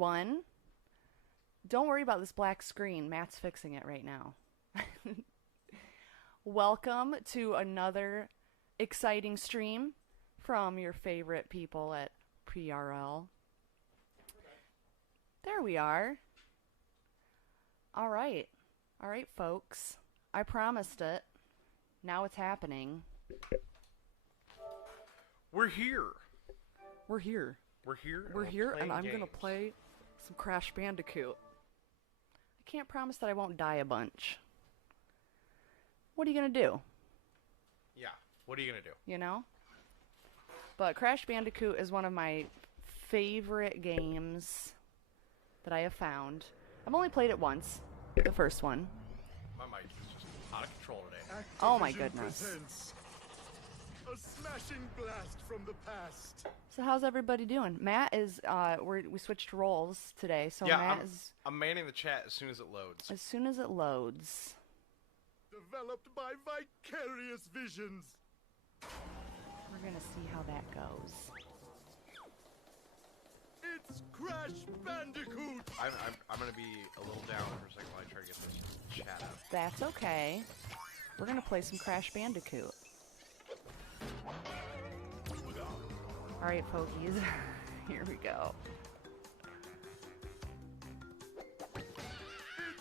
everyone. Don't worry about this black screen. Matt's fixing it right now. Welcome to another exciting stream from your favorite people at PRL. There we are. All right, folks. I promised it. Now it's happening. We're here. We're here. We're here. We're here, and I'm games. gonna play some Crash Bandicoot. I can't promise that I won't die a bunch. What are you gonna do? Yeah. What are you gonna do? You know? But Crash Bandicoot is one of my favorite games that I have found. I've only played it once, the first one. My mic is just out of control today. Oh my goodness. Presents a smashing blast from the past. So how's everybody doing? Matt is, we switched roles today, so Yeah, Matt is, I'm manning the chat as soon as it loads. as soon as it loads. Developed by vicarious visions. We're gonna see how that goes. It's Crash Bandicoot. I'm gonna be a little down for a second while I try to get this chat up. That's okay. We're gonna play some Crash Bandicoot. Alright, pokies. Here we go.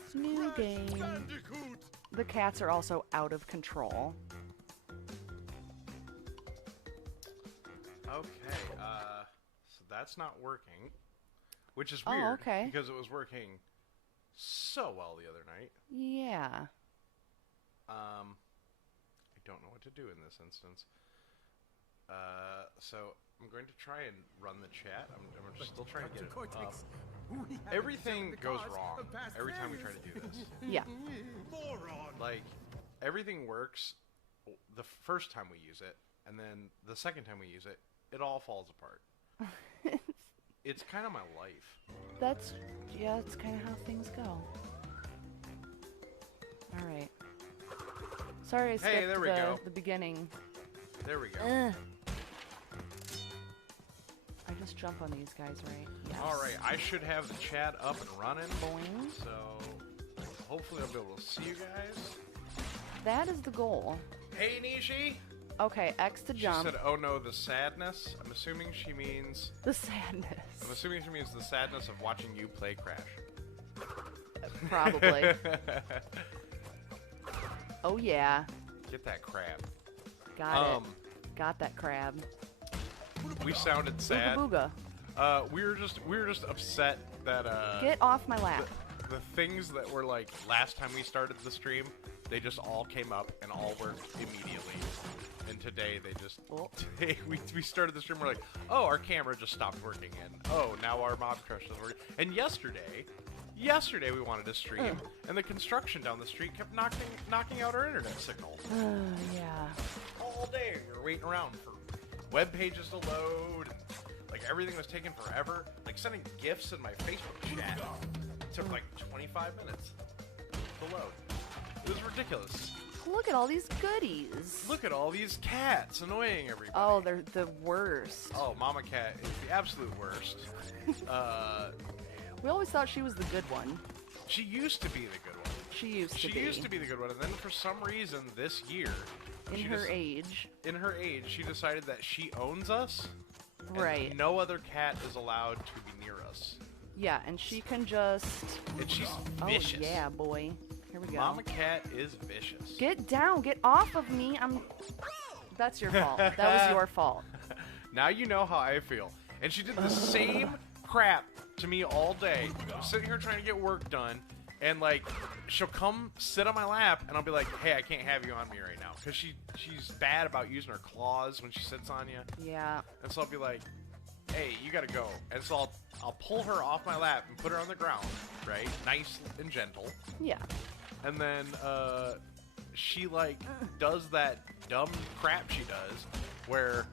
It's New Crash game. Bandicoot. The cats are also out of control. Okay, so that's not working, which is Oh, weird okay. because it was working so well the other night. Yeah. I don't know what to do in this instance. So I'm going to try and run the chat. I'm still trying to get it up. Everything goes wrong every time we try to do this. Yeah. Moron. Like, everything works the first time we use it, and then the second time we use it, it all falls apart. It's kind of my life. That's kind of how things go. Alright. Sorry I skipped there we go. the beginning. There we go. Ugh. I just jump on these guys, right? Yes. Alright, I should have the chat up and running. Boing. So, hopefully I'll be able to see you guys. That is the goal. Hey, Nishi! Okay, X to She jump. said, oh no, the sadness. I'm assuming she means The sadness. the sadness of watching you play Crash. Probably. Oh yeah. Get that crab. Got it. Got that crab. We sounded sad. Booga booga. We were just upset that Get off my lap. the things that were like last time we started the stream, they just all came up and all worked immediately. And today they just today we started the stream, we're like, oh, our camera just stopped working, and oh, now our mob crush doesn't work. And yesterday we wanted to stream, and the construction down the street kept knocking out our internet signal. Yeah. All day we were waiting around for web pages to load, and like everything was taking forever. Like sending gifs in my Facebook chat took like 25 minutes to load. It was ridiculous. Look at all these goodies. Look at all these cats annoying everybody. Oh, they're the worst. Oh, Mama Cat is the absolute worst. We always thought she was the good one. She used to be the good one. She used to be. She used to be the good one, and then for some reason this year, In her age. in her age, she decided that she owns us. and Right. No other cat is allowed to be near us. Yeah, and she can just... And she's Oh, vicious. yeah, boy. Here we go. Mama Cat is vicious. Get down. Get off of me. That's your fault. That was your fault. Now you know how I feel. And she did the same crap to me all day. I'm sitting here trying to get work done, and like, she'll come sit on my lap, and I'll be like, hey, I can't have you on me right now. Because she's bad about using her claws when she sits on you. Yeah. And so I'll be like, hey, you gotta go. And so I'll pull her off my lap and put her on the ground, right? Nice and gentle. Yeah. And then she like does that dumb crap she does, where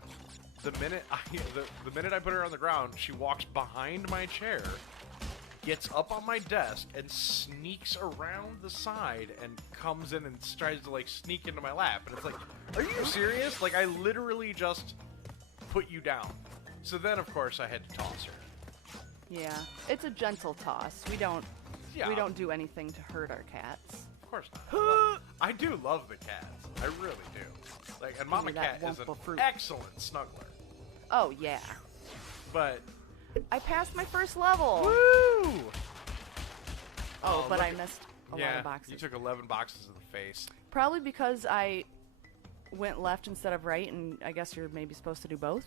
the minute I put her on the ground, she walks behind my chair, gets up on my desk, and sneaks around the side and comes in and tries to like sneak into my lap. And it's like, are you serious? Like, I literally just put you down. So then, of course, I had to toss her. Yeah, it's a gentle toss. We don't Yeah, do anything to hurt our cats. of course not. I do love the cats. I really do. Like, and Mama Give me that Cat is lump an of fruit. excellent snuggler. Oh yeah, But I passed my first level. woo! Oh, but look I at- missed a lot yeah, of boxes. you took 11 boxes to the face. Probably because I went left instead of right, and I guess you're maybe supposed to do both.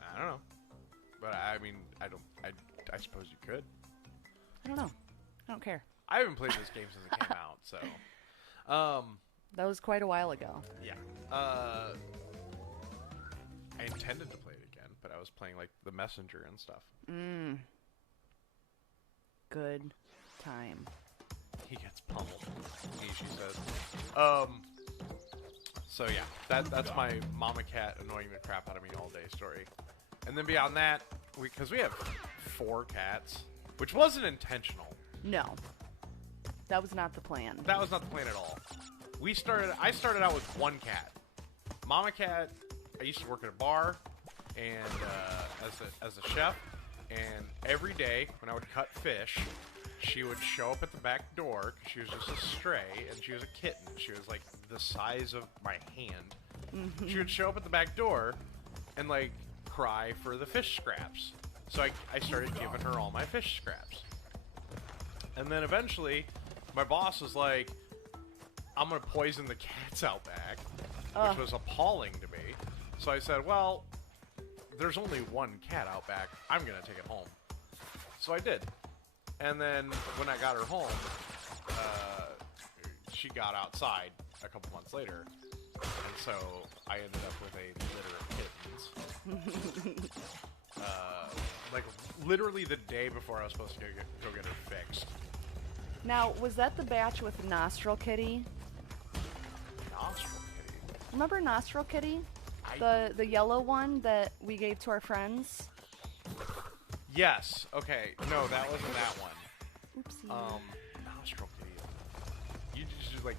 I don't know, but I mean, I don't. I suppose you could. I don't know. I don't care. I haven't played this game since it came out, so. That was quite a while ago. Yeah. I intended to play it again, but I was playing like the Messenger and stuff. Good time. He gets pummeled. She says. So yeah, that's my Mama Cat annoying the crap out of me all day story. And then beyond that, because we have 4 cats, which wasn't intentional. No, that was not the plan. That was not the plan at all. I started out with 1 cat. Mama Cat. I used to work at a bar, and as a chef, and every day when I would cut fish, she would show up at the back door because she was just a stray, and she was a kitten. She was like the size of my hand. She would show up at the back door and like cry for the fish scraps. So I started giving her all my fish scraps. And then eventually, my boss was like, I'm going to poison the cats out back, which was appalling to me. So I said, well, there's only 1 cat out back. I'm going to take it home. So I did. And then when I got her home, she got outside a couple months later. And so I ended up with a litter of kittens. Like literally the day before I was supposed to go get her fixed. Now, was that the batch with Nostril Kitty? Nostril kitty. Remember Nostril Kitty? I- The yellow one that we gave to our friends? Yes. Okay. No, that wasn't that one. Oopsie. Nostril kitty. You just like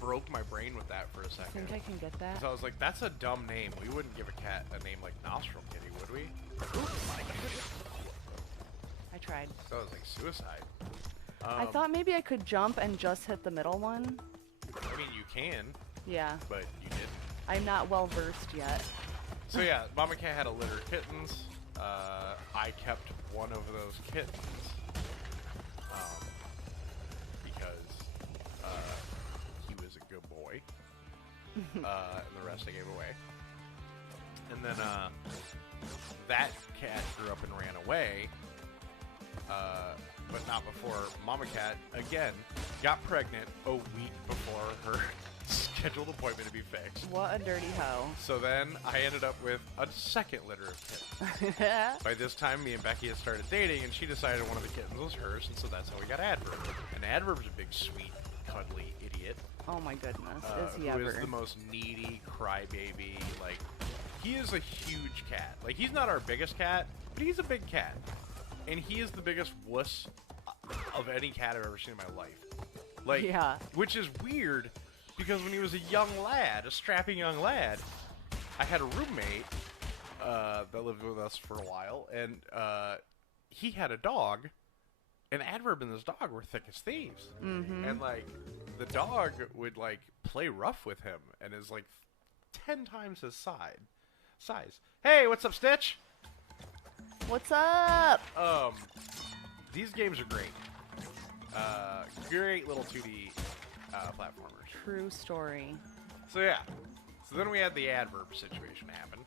broke my brain with that for a second. Think I can get that? So I was like, that's a dumb name. We wouldn't give a cat a name like Nostril Kitty, would we? I tried. That was like suicide. I thought maybe I could jump and just hit the middle one. I mean, you can, Yeah. but you didn't. I'm not well versed yet. So yeah, Mama Cat had a litter of kittens. I kept one of those kittens because he was a good boy, and the rest I gave away. And then that cat grew up and ran away, but not before Mama Cat again got pregnant a week before her scheduled appointment to be fixed. What a dirty hoe. So then I ended up with a second litter of kittens. By this time, me and Becky had started dating, and she decided one of the kittens was hers, and so that's how we got Adverb. And Adverb's a big, sweet, cuddly idiot. Oh my goodness. Is he who ever? is the most needy crybaby. Like, he is a huge cat. Like, he's not our biggest cat, but he's a big cat. And he is the biggest wuss of any cat I've ever seen in my life. Like, Yeah. Which is weird, because when he was a young lad, a strapping young lad, I had a roommate that lived with us for a while, and he had a dog, and Adverb and this dog were thick as thieves. Mm-hmm. And, like, the dog would, like, play rough with him, and is, like, 10 times his size. Hey, what's up, Stitch? What's up? These games are great. Great little 2D platformers. True story. So yeah. So then we had the Adverb situation happen.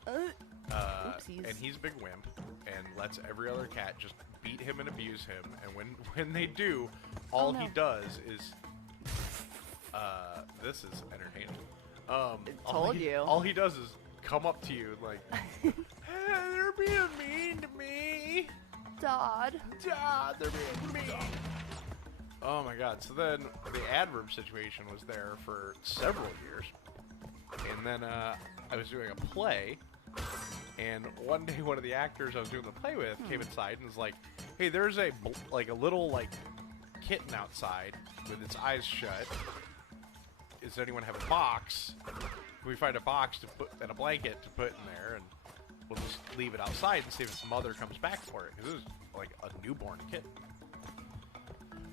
Oopsies. And he's a big wimp and lets every other cat just beat him and abuse him. And when they do, all he no. does is this is entertaining. Told you. All he does is come up to you and like, hey, they're being mean to me. Dodd. Dad, they're being mean. Oh my god. So then the Adverb situation was there for several years. And then I was doing a play, and one day one of the actors I was doing the play with came inside and was like, hey, there's a little like kitten outside with its eyes shut. Does anyone have a box? Can we find a box to put and a blanket to put in there? And we'll just leave it outside and see if its mother comes back for it. Because it was like a newborn kitten.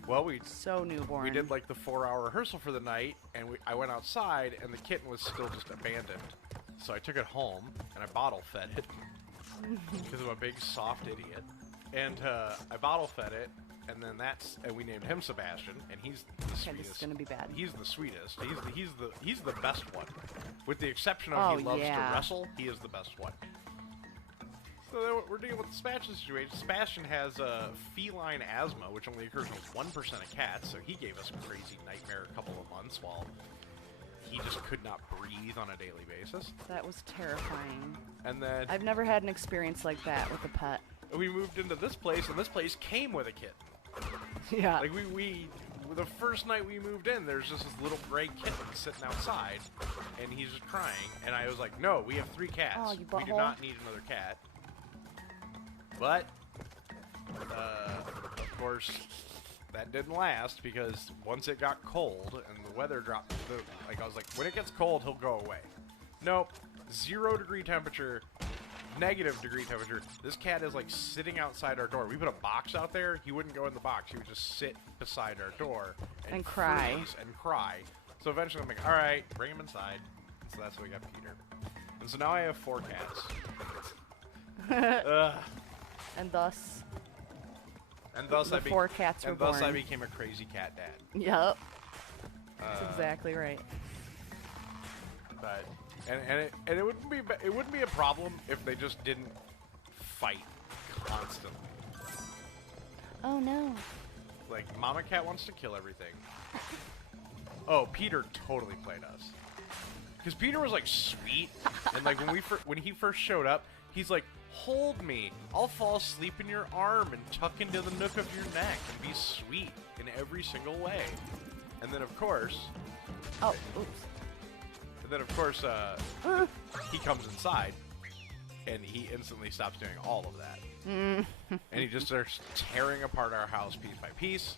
Well, So newborn. we did like the 4-hour rehearsal for the night, and I went outside, and the kitten was still just abandoned. So I took it home, and I bottle fed it, because I'm a big soft idiot. And I bottle fed it, and then and we named him Sebastian, and he's the Okay, sweetest. this is gonna be bad. He's the sweetest. He's the best one. With the exception of he loves to wrestle, he is the best one. So then we're dealing with the Sebastian situation. Sebastian has feline asthma, which only occurs in 1% of cats, so he gave us a crazy nightmare a couple of months while he just could not breathe on a daily basis. That was terrifying. And then I've never had an experience like that with a pet. we moved into this place, and this place came with a kitten. Yeah. Like we the first night we moved in, there's just this little gray kitten sitting outside, and he's just crying. And I was like, "No, we have 3 cats. Oh, you We do butthole. not need another cat." But of course, that didn't last because once it got cold and the weather dropped, like I was like, when it gets cold, he'll go away. Nope, 0 degree temperature. Negative degree temperature. This cat is like sitting outside our door. We put a box out there. He wouldn't go in the box. He would just sit beside our door And cry. freeze and cry. So eventually I'm like, all right, bring him inside. And so that's how we got Peter. And so now I have 4 cats. Ugh. And thus, And thus the 4 cats were and thus born. I became a crazy cat dad. Yep. That's exactly right. But and it wouldn't be a problem if they just didn't fight constantly. Oh no. Like, Mama Cat wants to kill everything. Oh, Peter totally played us. Because Peter was, like, sweet. And, like, when he first showed up, he's like, hold me. I'll fall asleep in your arm and tuck into the nook of your neck and be sweet in every single way. And then, of course... Oh, oops. And then, of course, he comes inside, and he instantly stops doing all of that. And he just starts tearing apart our house piece by piece,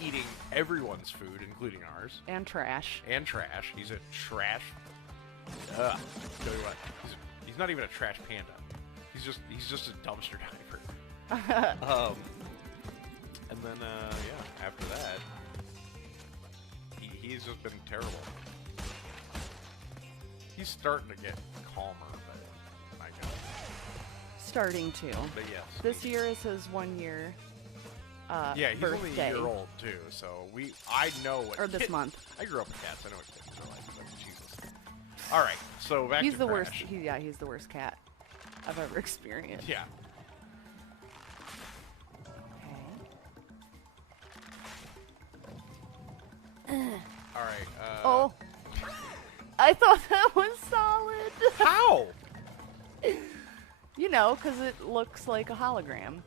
eating everyone's food, including ours. And trash. And trash. He's a trash. Ugh. Tell you what, he's not even a trash panda. He's just a dumpster diver. And then yeah, after that, he's just been terrible. He's starting to get calmer, but I guess. Starting to. But yes. This year is his 1 year Yeah, he's birthday. only a year old too, so I know what. Or this month. I grew up with cats. I know what kittens are like. But Jesus. All right, so back He's to the Crash. worst. He's the worst cat I've ever experienced. Yeah. All right. Oh. I thought that was solid. How? You know, because it looks like a hologram.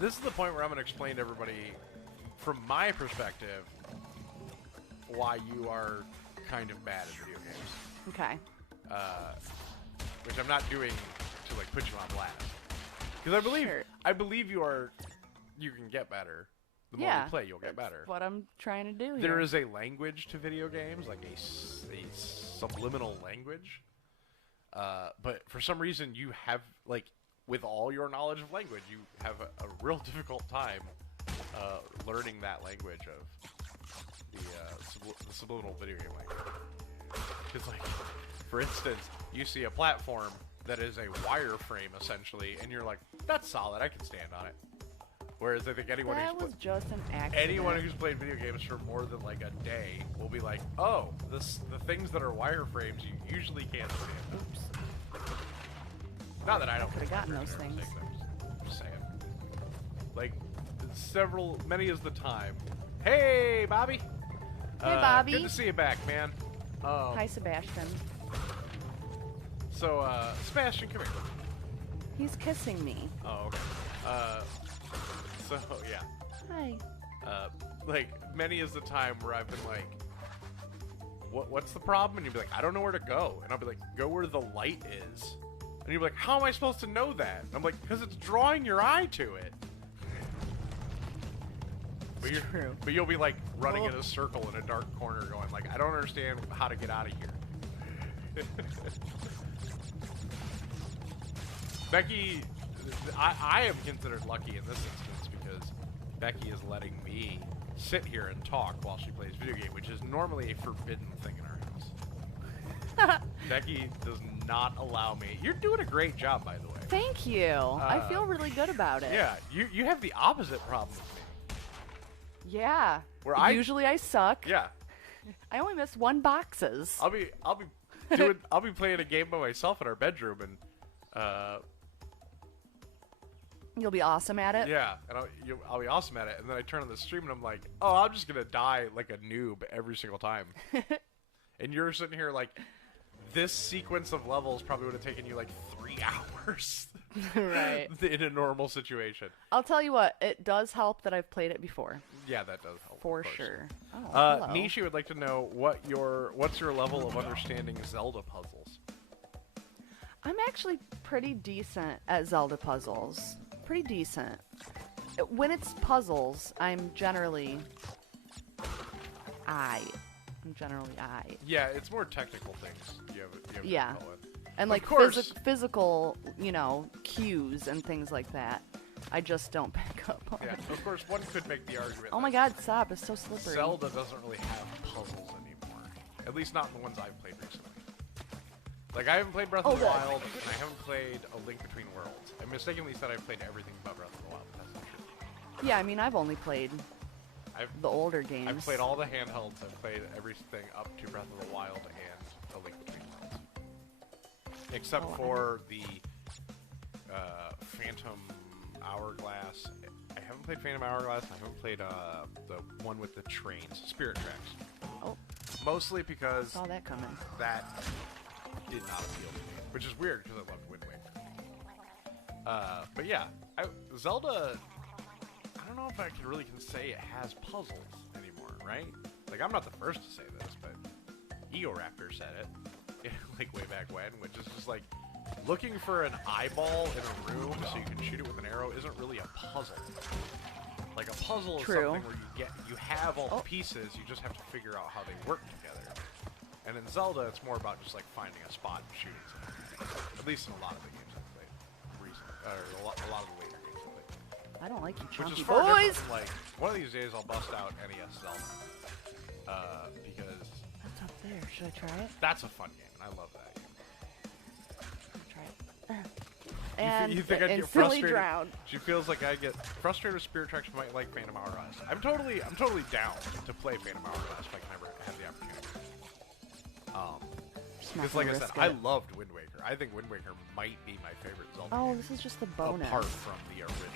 This is the point where I'm going to explain to everybody, from my perspective, why you are kind of bad at video games. Okay. Which I'm not doing to like put you on blast, because I believe you can get better. The more you play, you'll get better. What I'm trying to do here. There is a language to video games, like a subliminal language. But for some reason, you have, like, with all your knowledge of language, you have a real difficult time learning that language of the subliminal video game language. Because, like, for instance, you see a platform that is a wireframe, essentially, and you're like, that's solid, I can stand on it. Whereas I think anyone just an accident. anyone who's played video games for more than like a day will be like, oh, the things that are wireframes you usually can't stand. Oops. Not that I don't Could've gotten for those goodness things. sake, I'm just saying. Like, many is the time. Hey, Bobby. Hey, Bobby. Good to see you back, man. Hi, Sebastian. So, Sebastian, come here. He's kissing me. Oh, okay. So, yeah. Hi. Like, many is the time where I've been like, what's the problem? And you'd be like, I don't know where to go. And I'll be like, go where the light is. And you'd be like, how am I supposed to know that? And I'm like, because it's drawing your eye to it. True. But you'll be like running in a circle in a dark corner going like, I don't understand how to get out of here. Becky, I am considered lucky in this instance because Becky is letting me sit here and talk while she plays video game, which is normally a forbidden thing in our house. Becky does not allow me. You're doing a great job, by the way. Thank you. I feel really good about it. Yeah, you have the opposite problem with me. Yeah. Where I usually I suck. Yeah. I only miss 1 boxes. I'll be playing a game by myself in our bedroom and You'll be awesome at it. yeah, and I'll be awesome at it, and then I turn on the stream and I'm like, oh, I'm just gonna die like a noob every single time. And you're sitting here like, this sequence of levels probably would have taken you like 3 hours. Right. In a normal situation. I'll tell you what, it does help that I've played it before. Yeah, that does help. For of course. sure. Oh, hello. Nishi would like to know what's your level of understanding Zelda puzzles? I'm actually pretty decent at Zelda puzzles. Pretty decent. When it's puzzles, I'm generally I. Yeah, it's more technical things you have Yeah. to deal with. And like Of course. physical, cues and things like that. I just don't pick up on. Yeah, of course, one could make the argument. Oh my that god, stop. It's so slippery. Zelda doesn't really have puzzles anymore. At least not in the ones I've played recently. Like, I haven't played Breath of the Okay. Wild, and I haven't played A Link Between Worlds. I mistakenly said I've played everything but Breath of the Wild, but that's not true. Yeah, I mean, I've only played the older games. I've played all the handhelds. I've played everything up to Breath of the Wild and A Link Between Worlds. Except Oh, for the Phantom Hourglass. I haven't played Phantom Hourglass. I haven't played the one with the trains, Spirit Tracks. Oh, Mostly because saw that coming. that did not appeal to me, which is weird because I loved Wind Waker. But yeah, Zelda, I don't know if I can really say it has puzzles anymore, right? Like, I'm not the first to say this, but Ego Raptor said it, like way back when, which is just like, looking for an eyeball in a room so you can shoot it with an arrow isn't really a puzzle. Like, a puzzle is True. something where you have all the pieces, you just have to figure out how they work together. And in Zelda, it's more about just like finding a spot and shooting something. At least in a lot of the games I've played recently, or a lot of the later games I've played. I don't like you Which chunky is far different boys. from, like, one of these days I'll bust out NES Zelda. Because What's up there? Should I try it? that's a fun game, and I love that game. Try it. And you think I'd get instantly frustrated? drowned. She feels like I'd get frustrated with Spirit Tracks, might like Phantom Hourglass. I'm totally down to play Phantom Hourglass if I can ever have the opportunity. Just not Because like I gonna said, risk I it. loved Wind Waker. I think Wind Waker might be my favorite Zelda Oh, game, this is just the bonus. apart from the original.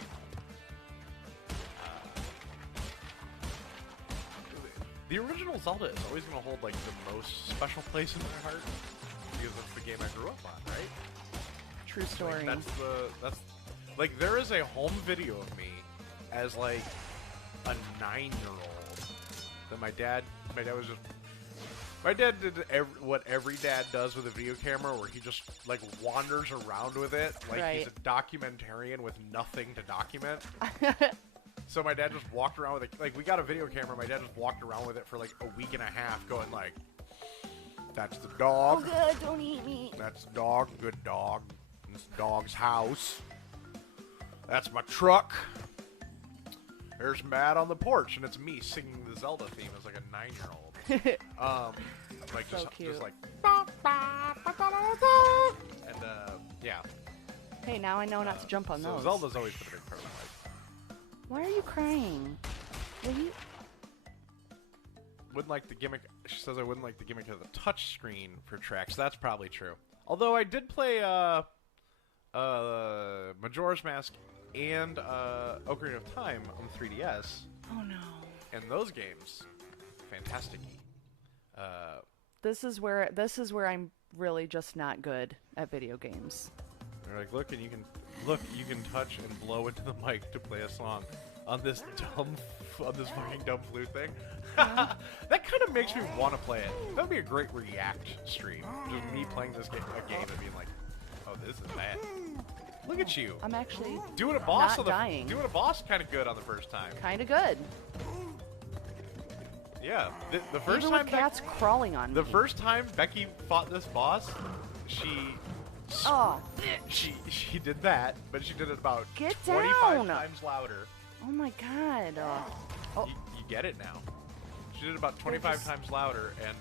The original Zelda is always going to hold like the most special place in my heart because that's the game I grew up on, right? True story. Like, that's like, there is a home video of me as like a 9-year-old that my dad was just. My dad did what every dad does with a video camera, where he just like wanders around with it, like he's Right. a documentarian with nothing to document. So my dad just walked around with it. Like, we got a video camera. My dad just walked around with it for like a week and a half, going like, "That's the Oh dog. god, don't eat me. That's the dog. Good dog. This dog's house. That's my truck. There's Matt on the porch, and it's me singing the Zelda theme as like a 9-year-old. Like So just cute. like, and yeah. Hey, now I know not to jump on So those. Zelda's always been a big part of my life. Why are you crying? Will you? Wouldn't like the gimmick. She says I wouldn't like the gimmick of the touch screen for tracks. That's probably true. Although I did play Majora's Mask and Ocarina of Time on 3DS, Oh no. and those games, fantastic-y. This is where I'm really just not good at video games. They're like, look, and you can touch and blow into the mic to play a song on this fucking dumb flute thing. That kind of makes me want to play it. That would be a great React stream. Just me playing this game and being like, oh, this is bad. Look at you. I'm actually Doing a boss not dying. doing a boss kind of good on the first time. kind of good. Yeah. The first Even time with cats crawling on the me. first time Becky fought this boss, she Oh, She did that, but she did it about Get 25 down. times louder. oh my god. Oh, You get it now. She did it about 25 just- times louder, and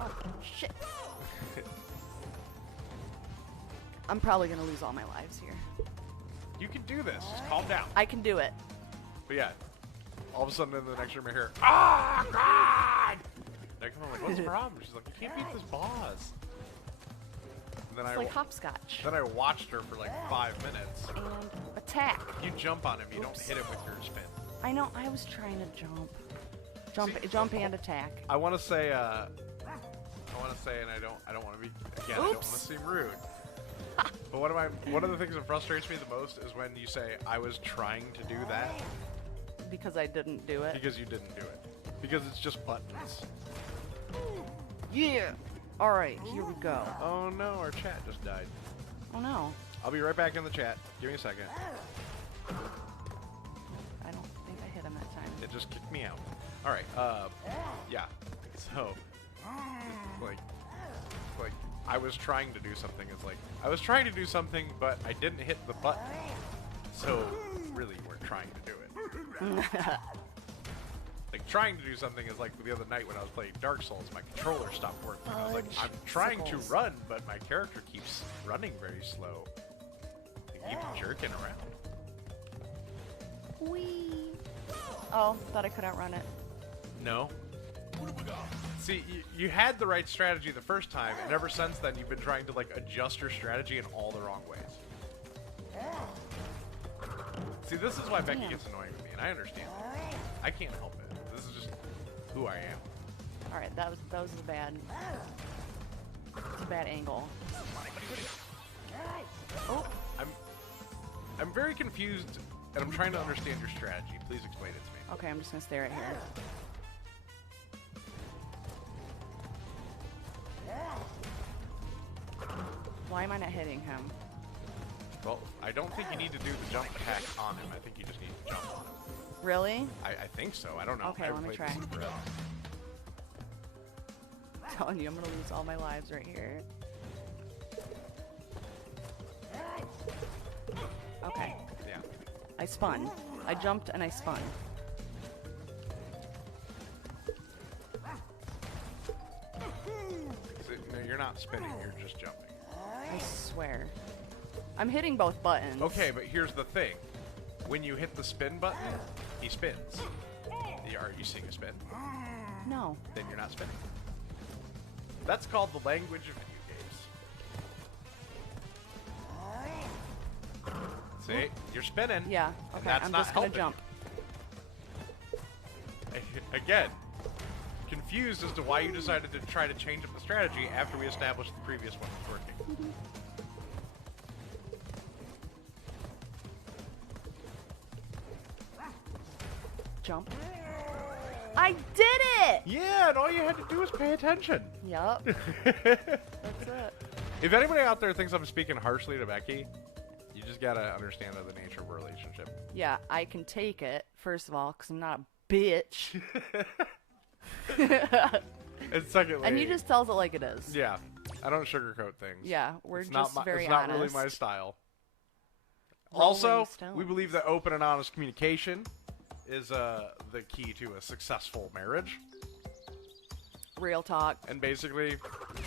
oh, shit. I'm probably gonna lose all my lives here. you can do this. Just calm down. I can do it. But yeah, all of a sudden in the next room I hear, "Ah, God!" And I come home like, "What's the problem?" She's like, "You can't beat this boss." And then It's like hopscotch. then I watched her for like 5 minutes. And attack. You jump on him, you don't Oops. hit him with your spin. I know, I was trying to jump. See- Jump and attack. I want to say, and I don't want to be, again, I don't want to Oops. seem rude. But one of the things that frustrates me the most is when you say, "I was trying to do that," Because I didn't do it. because you didn't do it. Because it's just buttons. Yeah! Alright, here we go. Oh no, our chat just died. Oh no. I'll be right back in the chat. Give me a second. I don't think I hit him that time. It just kicked me out. Alright, yeah. So, like, I was trying to do something. It's like, I was trying to do something, but I didn't hit the button. So, really, we're trying to do it. Like, trying to do something is like the other night when I was playing Dark Souls, my controller stopped working. I was like, I'm trying to Fudge-sickles. run, but my character keeps running very slow. They keep jerking around. Whee! Oh, thought I could outrun it. No. See, you had the right strategy the first time, and ever since then you've been trying to like adjust your strategy in all the wrong ways. See, this is why Becky Damn. gets annoying with me, and I understand. I can't help it. This is just who I am. Alright, that was a bad. It's a bad angle. Oh, I'm very confused, and I'm trying to understand your strategy. Please explain it to me. okay, I'm just gonna stay right here. Why am I not hitting him? Well, I don't think you need to do the jump attack on him. I think you just need to jump on him. Really? I think so. I don't know. Okay, I let haven't me played this try. in forever. I'm telling you, I'm gonna lose all my lives right here. Okay, Yeah. I spun. I jumped and I spun. See, no, you're not spinning. You're just jumping. I swear. I'm hitting both buttons. Okay, but here's the thing. When you hit the spin button, he spins. Are you seeing a spin? No. Then you're not spinning. That's called the language of video games. See? You're spinning. Yeah, and okay, that's I'm not just gonna helping jump. you. Again, confused as to why you decided to try to change up the strategy after we established the previous one was working. Jump. I did it! Yeah, and all you had to do was pay attention. Yup. That's it. If anybody out there thinks I'm speaking harshly to Becky, you just gotta understand the nature of a relationship. Yeah, I can take it, first of all, because I'm not a bitch. And secondly, And he just tells it like it is. yeah, I don't sugarcoat things. Yeah, we're it's just not very it's not honest. really my style. Rolling Also, stones. we believe that open and honest communication is the key to a successful marriage. Real talk. And basically,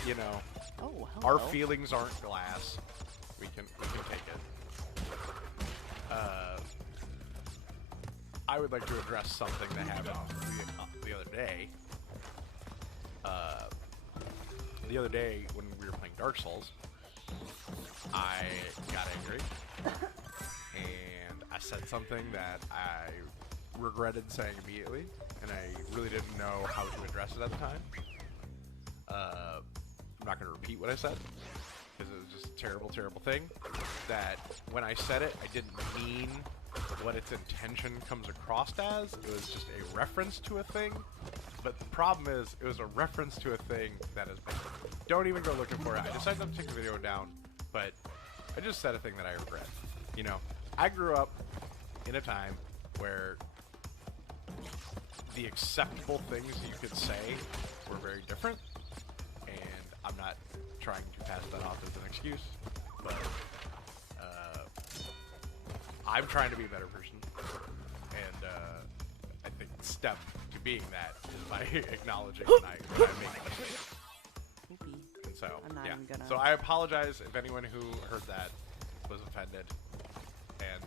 you know, Oh, our hello. feelings aren't glass. We can take it. I would like to address something that happened the other day. The other day when we were playing Dark Souls, I got angry and I said something that I regretted saying immediately, and I really didn't know how to address it at the time. I'm not going to repeat what I said because it was just a terrible, terrible thing. That when I said it, I didn't mean what its intention comes across as. It was just a reference to a thing. But the problem is, it was a reference to a thing that is bad. Don't even go looking for it. I decided not to take the video down, but I just said a thing that I regret. You know, I grew up in a time where the acceptable things you could say were very different, and I'm not trying to pass that off as an excuse, but I'm trying to be a better person, and I think the step to being that is by acknowledging when I make mistakes. Poopy. And so, I'm not yeah. even gonna- So I apologize if anyone who heard that was offended, and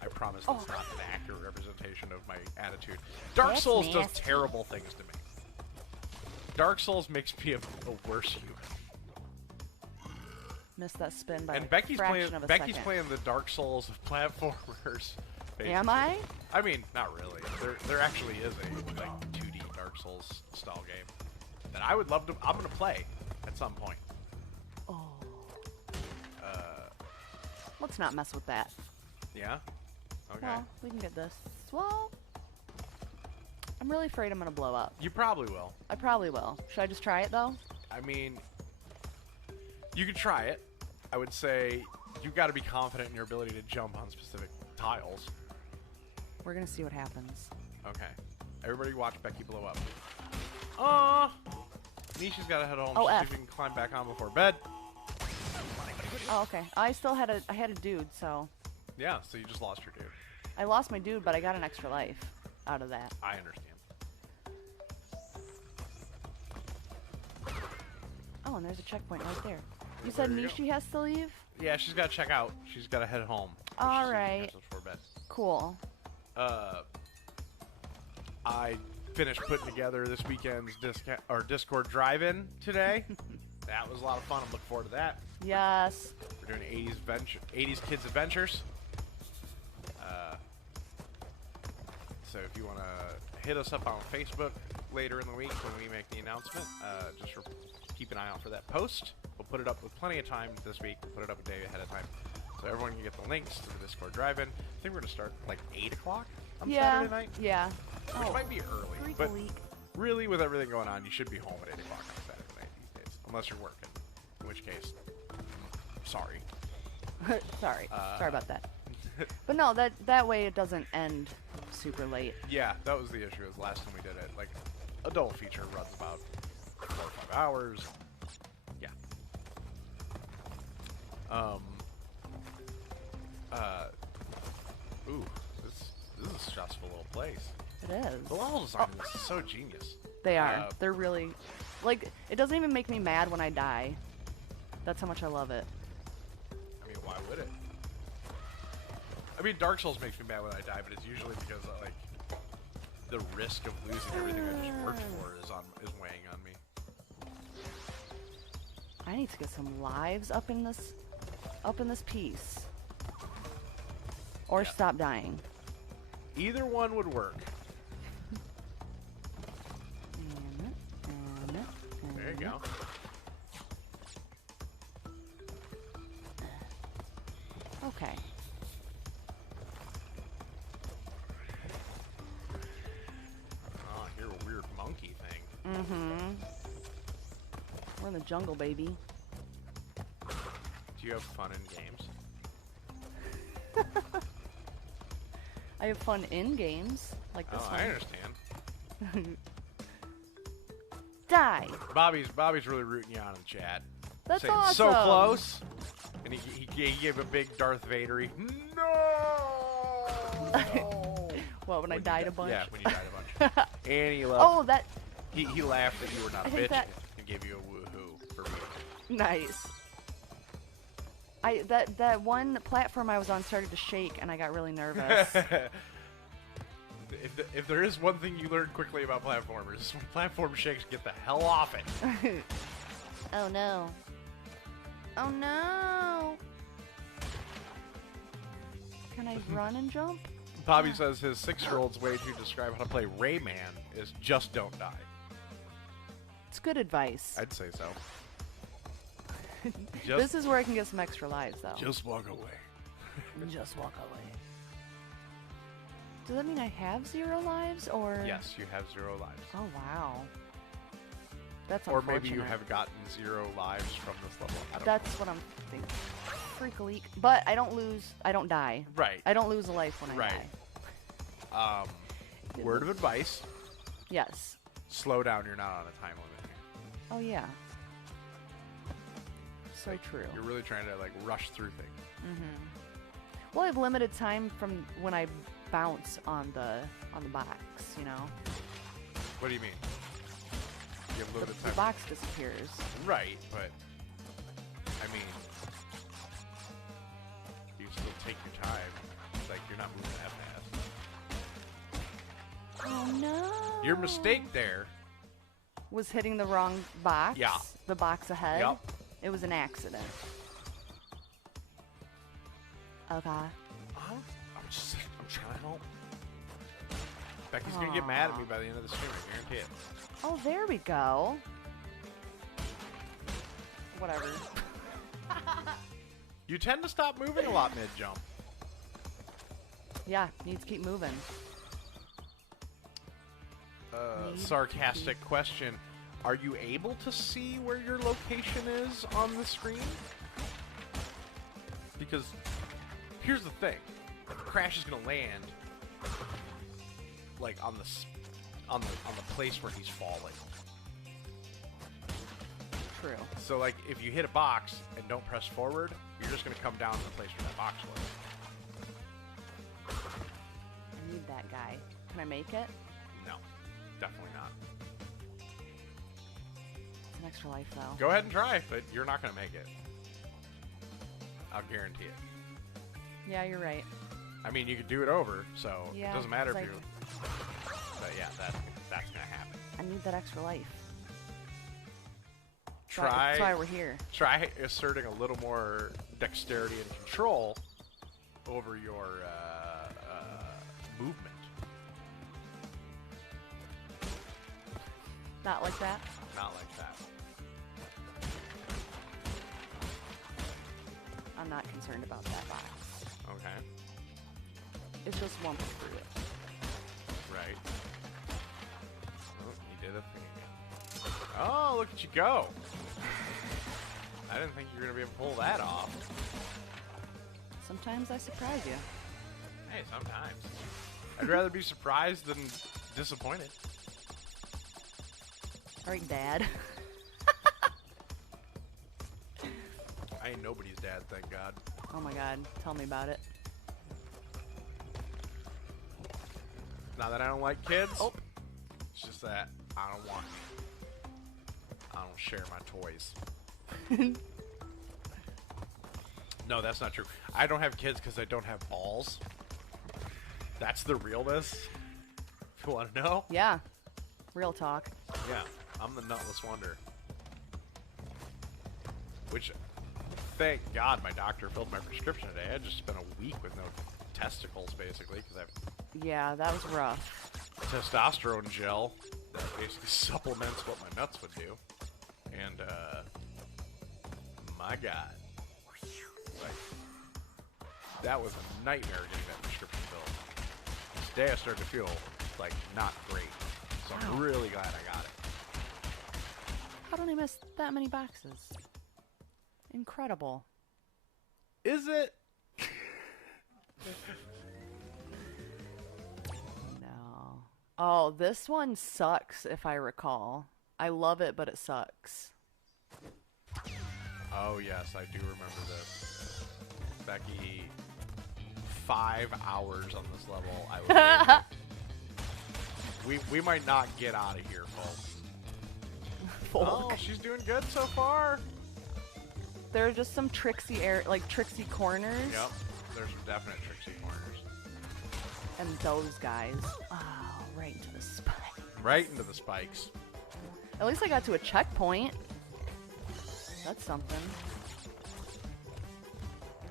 I promise that's not an accurate representation of my attitude. Dark That's Souls does nasty. terrible things to me. Dark Souls makes me a worse human. Missed that spin by And a Becky's fraction playing. of a Becky's second. playing the Dark Souls of platformers. Am basically. I? I mean, not really. There actually is a like 2D Dark Souls style game that I would love to. I'm gonna play at some point. Oh. Let's not mess with that. Yeah. Okay. Well, we can get this. Well, I'm really afraid I'm gonna blow up. You probably will. I probably will. Should I just try it though? I mean, you could try it. I would say you've got to be confident in your ability to jump on specific tiles. We're gonna see what happens. Okay. Everybody watch Becky blow up. Aw! Nisha's got to head home. Oh, See F. if we can climb back on before bed. Oh, okay. I had a dude, so Yeah, so you just lost your dude. I lost my dude, but I got an extra life out of that. I understand. Oh, and there's a checkpoint right there. You said There you Nishi has to leave? Yeah, she's got to check out. She's got to head home. All She's right. before bed. Cool. I finished putting together this weekend's Discord drive-in today. That was a lot of fun. I'm looking forward to that. Yes. We're doing 80s Kids Adventures. So if you want to hit us up on Facebook later in the week when we make the announcement, just keep an eye out for that post. We'll put it up with plenty of time this week. We'll put it up a day ahead of time. So everyone can get the links to the Discord drive-in. I think we're going to start like 8 o'clock on Saturday night. Yeah. Which might be early. Freak But a leak. really, with everything going on, you should be home at 8 o'clock on Saturday night these days. Unless you're working. In which case, sorry. Sorry. Sorry about that. But no, that way it doesn't end super late. Yeah, that was the issue. Is last time we did it, like, adult feature runs about 4 or 5 hours. Yeah. Ooh, this is a stressful little place. It is. The level design in this is so genius. They are. They're really, like, it doesn't even make me mad when I die. That's how much I love it. I mean, why would it? I mean, Dark Souls makes me mad when I die, but it's usually because like the risk of losing everything I just worked for is weighing on me. I need to get some lives up in this piece. Or Yeah. stop dying. Either one would work. There you go. Okay. Oh, I hear a weird monkey thing. Mm-hmm. We're in the jungle, baby. Do you have fun in games? I have fun in games like this Oh, one. I understand. Die. Bobby's really rooting you on in the chat. That's saying, awesome. so close. And he gave a big Darth Vader-y. No! What, when I died a bunch? Yeah, when you died a bunch. And he loved. Oh, that He laughed that you were not I a think bitch that- and gave you a woohoo for me. nice. That one platform I was on started to shake and I got really nervous. If there is one thing you learned quickly about platformers, when platform shakes, get the hell off it. Oh no. Oh no. Can I run and jump? Bobby says his 6-year-old's way to describe how to play Rayman is just don't die. It's good advice. I'd say so. This is where I can get some extra lives, though. Just walk away. Just walk away. Does that mean I have 0 lives, or? Yes, you have 0 lives. Oh wow. That's Or unfortunate. maybe you have gotten 0 lives from this level. I don't That's what I'm thinking. Freak a leak. But I don't lose. I don't die. Right. I don't lose a life when I Right. die. Word of advice: Yes. slow down. You're not on a time limit here. Oh yeah. So Like, true. You're really trying to like rush through things. Well, I have limited time from when I bounce on the box, you know? What do you mean? You have The, limited the time. box disappears. Right, but I mean, you still take your time. It's like you're not moving that fast. Oh no! Your mistake there. Was hitting the wrong box. Yeah. The box ahead. Yep. It was an accident. Okay. I'm trying to help. Becky's gonna get mad at me by the end of the stream. I guarantee it. Oh, there we go. Whatever. You tend to stop moving a lot mid jump. Yeah, need to keep moving. Sarcastic question. Are you able to see where your location is on the screen? Because here's the thing. The crash is gonna land like on the place where he's falling. True. So like if you hit a box and don't press forward, you're just gonna come down to the place where that box was. I need that guy. Can I make it? No, definitely not. It's an extra life, though. Go ahead and try, but you're not gonna make it. I'll guarantee it. Yeah, you're right. I mean, you could do it over, so Yeah, it doesn't matter if it's you. But yeah, that's gonna happen. I need that extra life. Try. That's why we're here. Try asserting a little more dexterity and control over your movement. Not like that. Not like that. I'm not concerned about that box. Okay. It's just one through it. Right. Oh, you did a thing again. Oh, look at you go! I didn't think you were gonna be able to pull that off. Sometimes I surprise you. Hey, sometimes. I'd rather be surprised than disappointed. All right, Dad. I ain't nobody's dad, thank God. Oh my God, tell me about it. Not that I don't like kids. Oh. It's just that I don't want. I don't share my toys. No, that's not true. I don't have kids because I don't have balls. That's the realness. If you want to know? Yeah, real talk. Yeah, I'm the nutless wonder. Which, thank God my doctor filled my prescription today. I just spent a week with no testicles, basically, because I have Yeah, that was rough. testosterone gel that basically supplements what my nuts would do. And, my God. Like, that was a nightmare getting that prescription filled. Today I started to feel, like, not great. So I'm Wow. really glad I got it. How did I miss that many boxes? Incredible. Is it? No. Oh, this one sucks, if I recall. I love it, but it sucks. Oh, yes, I do remember this. Becky, 5 hours on this level. I was we might not get out of here, folks. Oh, Folk. she's doing good so far. There are just some tricksy tricksy corners. Yep, there's some definite tricksy corners. And those guys. Oh, right into the spike. Right into the spikes. At least I got to a checkpoint. That's something.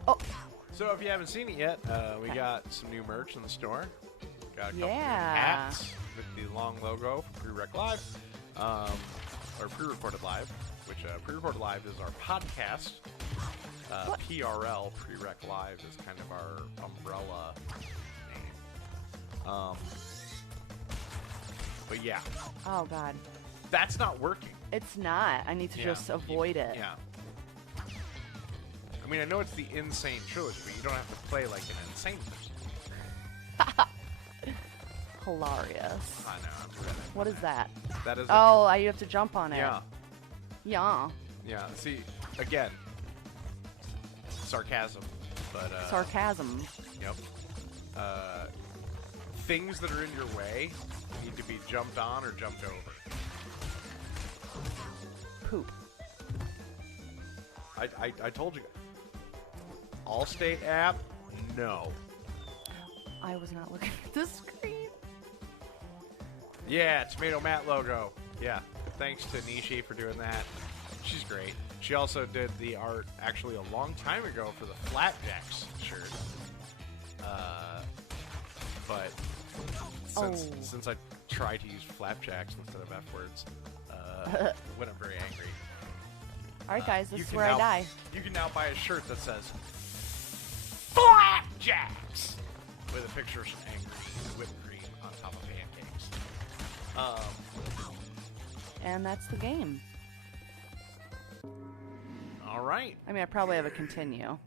Oh, So if you haven't seen it yet, we got some new merch in the store. Got a couple new Yeah. hats with the long logo from Pre-Rec Live, or Pre-Recorded Live, which Pre-Recorded Live is our podcast. PRL, Pre-Rec Live, is kind of our umbrella name. But yeah, oh God. that's not working. It's not. I need to just avoid it. Yeah. I mean, I know it's the Insane Trilogy, but you don't have to play like an insane person. Hilarious. I know. I'm really What is that? That is. Oh, you have to jump on it. Yeah. Yeah. Yeah. See, again, sarcasm, but Sarcasm. Yep. Things that are in your way need to be jumped on or jumped over. Poop. I told you. Allstate app, no. I was not looking at the screen. Yeah, Tomato Matt logo. Yeah, thanks to Nishi for doing that. She's great. She also did the art actually a long time ago for the Flapjacks shirt. But since I try to use flapjacks instead of F words, when I'm very angry. Alright, guys, this you is can where I now- die. You can now buy a shirt that says Flapjacks with a picture of some angry whipped cream on top of pancakes. And that's the game. All right. I mean, I probably have a continue.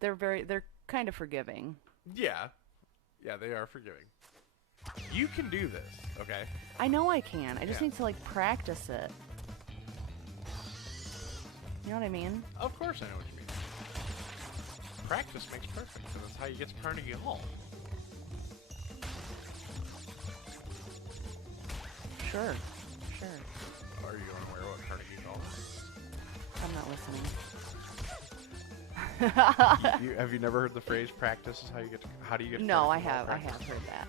They're kind of forgiving. Yeah, they are forgiving. You can do this, okay? I know I can. I just Yeah. need to, like, practice it. You know what I mean? Of course I know what you mean. Practice makes perfect, because that's how you get to Carnegie Hall. Sure. Sure. Are you unaware what Carnegie Hall is? I'm not listening. Have you never heard the phrase "practice is how you get to"? How do you get? To No, I Carnegie Hall? have. I Practice. have heard that.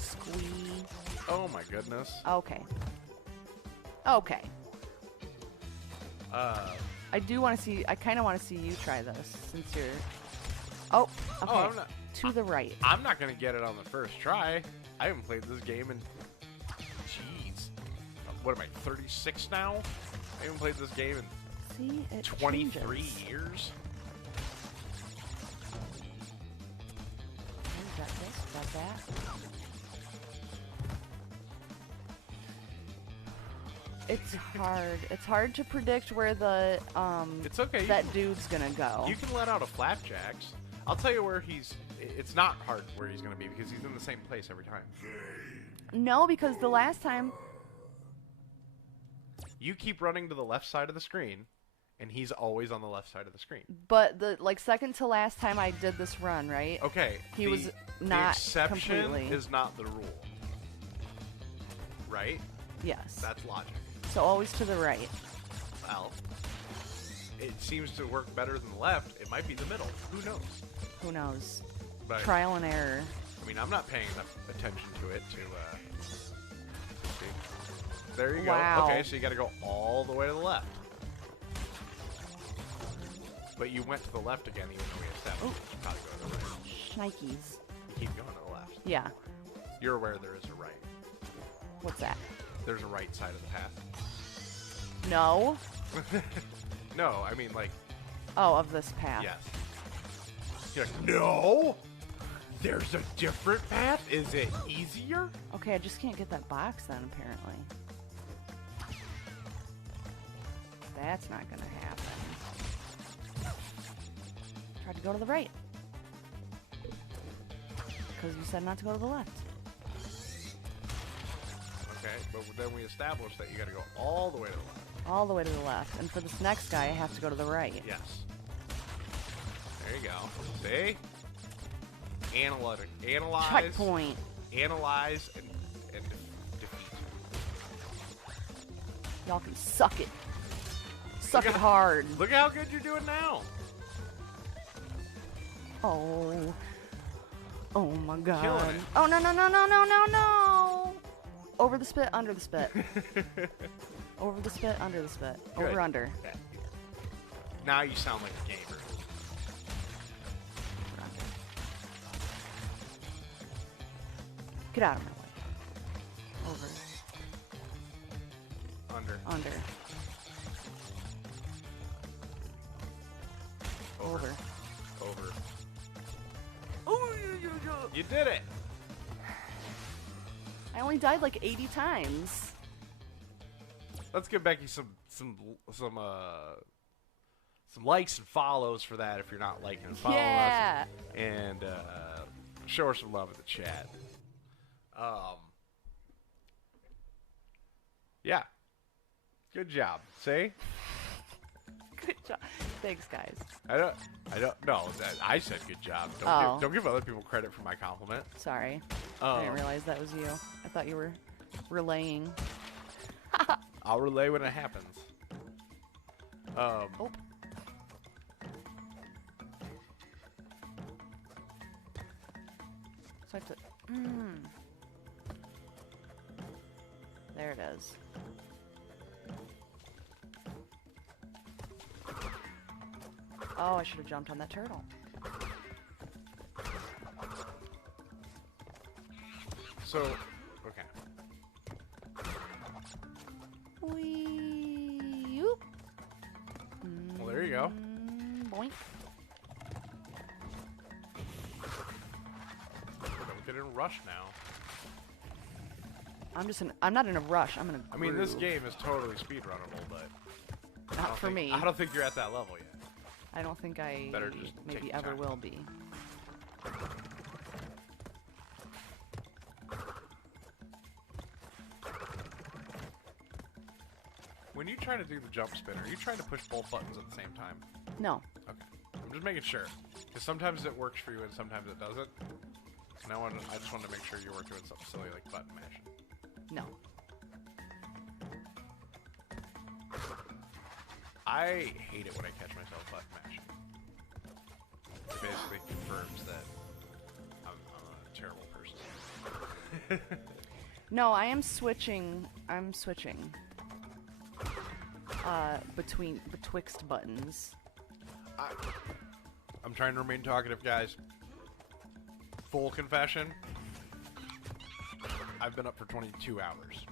Squee. Oh my goodness. Okay. Okay. I do want to see. I kind of want to see you try this since you're. Oh. Okay. Oh, I'm not. To the right. I'm not gonna get it on the first try. I haven't played this game in. Jeez. What am I? 36 now? I haven't played this game in See, it 23 changes. years. Oh, got this. Got that. It's hard. It's hard to predict where the It's okay. that dude's gonna go. You can let out a flapjacks. I'll tell you where he's. It's not hard where he's going to be because he's in the same place every time. No, because the last time. You keep running to the left side of the screen, and he's always on the left side of the screen. But the second to last time I did this run, right? Okay. He was the not exception completely. is not the rule. Right? Yes. That's logic. So always to the right. Well, it seems to work better than the left. It might be the middle. Who knows? Who knows? But Trial and error. I mean, I'm not paying enough attention to it to see. There you go. Wow. Okay, so you got to go all the way to the left. But you went to the left again, even though we established you should probably go to the right. Shnikes. You keep going to the left. Yeah. You're aware there is a right. What's that? There's a right side of the path. No. No, I mean like, Oh, of this path. yes. You're like, no! There's a different path? Is it easier? Okay, I just can't get that box then, apparently. That's not gonna happen. Tried to go to the right. Because you said not to go to the left. Okay, but then we established that you gotta go all the way to the left. All the way to the left. And for this next guy, I have to go to the right. Yes. There you go. See? Analyze, Checkpoint. analyze, and defeat. Y'all can suck it. Suck Look it at- hard. Look how good you're doing now. Oh. Oh my god. Killing it. Oh no no no no no no no. Over the spit, under the spit. Over the spit, under the spit. Good. Over under. Yeah. Now you sound like a gamer. Over, under. Get out of my way. Over. Under. Under. Over. Over. Oh, You did it. I only died like 80 times. Let's give Becky some likes and follows for that if you're not liking and following Yeah. us. And show her some love in the chat. Yeah. Good job. See? Good job. Thanks, guys. I don't no, I said good job. Don't give other people credit for my compliment. Sorry. I didn't realize that was you. I thought you were relaying. I'll relay when it happens. Oh. So I have to... There it is. Oh, I should have jumped on that turtle. So, okay. Whee! Oop. Well, there you go. Boink. Don't get in a rush now. I'm not in a rush. I'm in a I mean, this groove. game is totally speedrunnable, but Not for me. I don't think you're at that level yet. I don't think I Better just take maybe your ever time. will be. When you try to do the jump spin, are you trying to push both buttons at the same time? No. Okay. I'm just making sure. Because sometimes it works for you and sometimes it doesn't. And I just wanted to make sure you weren't doing something silly like button mashing. No. I hate it when I catch myself button mashing. It basically confirms that I'm a terrible person. No, I am switching. I'm switching. Betwixt buttons. I'm trying to remain talkative, guys. Full confession. I've been up for 22 hours.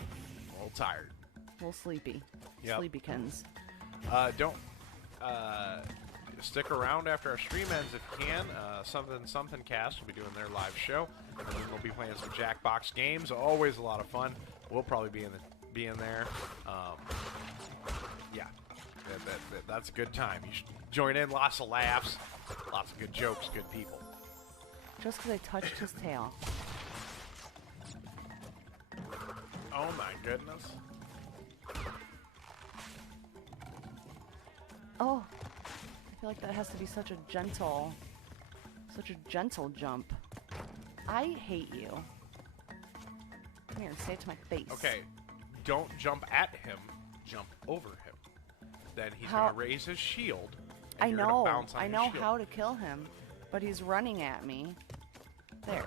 I'm a little tired. A little sleepy. Yep. Sleepykins. Don't stick around after our stream ends if you can. Something Cast will be doing their live show, and then we'll be playing some Jackbox games. Always a lot of fun. We'll probably be in there. Yeah, that's a good time. You should join in. Lots of laughs, lots of good jokes, good people. Just because I touched his tail. Oh my goodness. Oh, I feel like that has to be such a gentle jump. I hate you. Come here, say it to my face. Okay, don't jump at him. Jump over him. Then he's How- gonna raise his shield. And I you're gonna know. bounce on I his know shield. how to kill him, but he's running at me. There.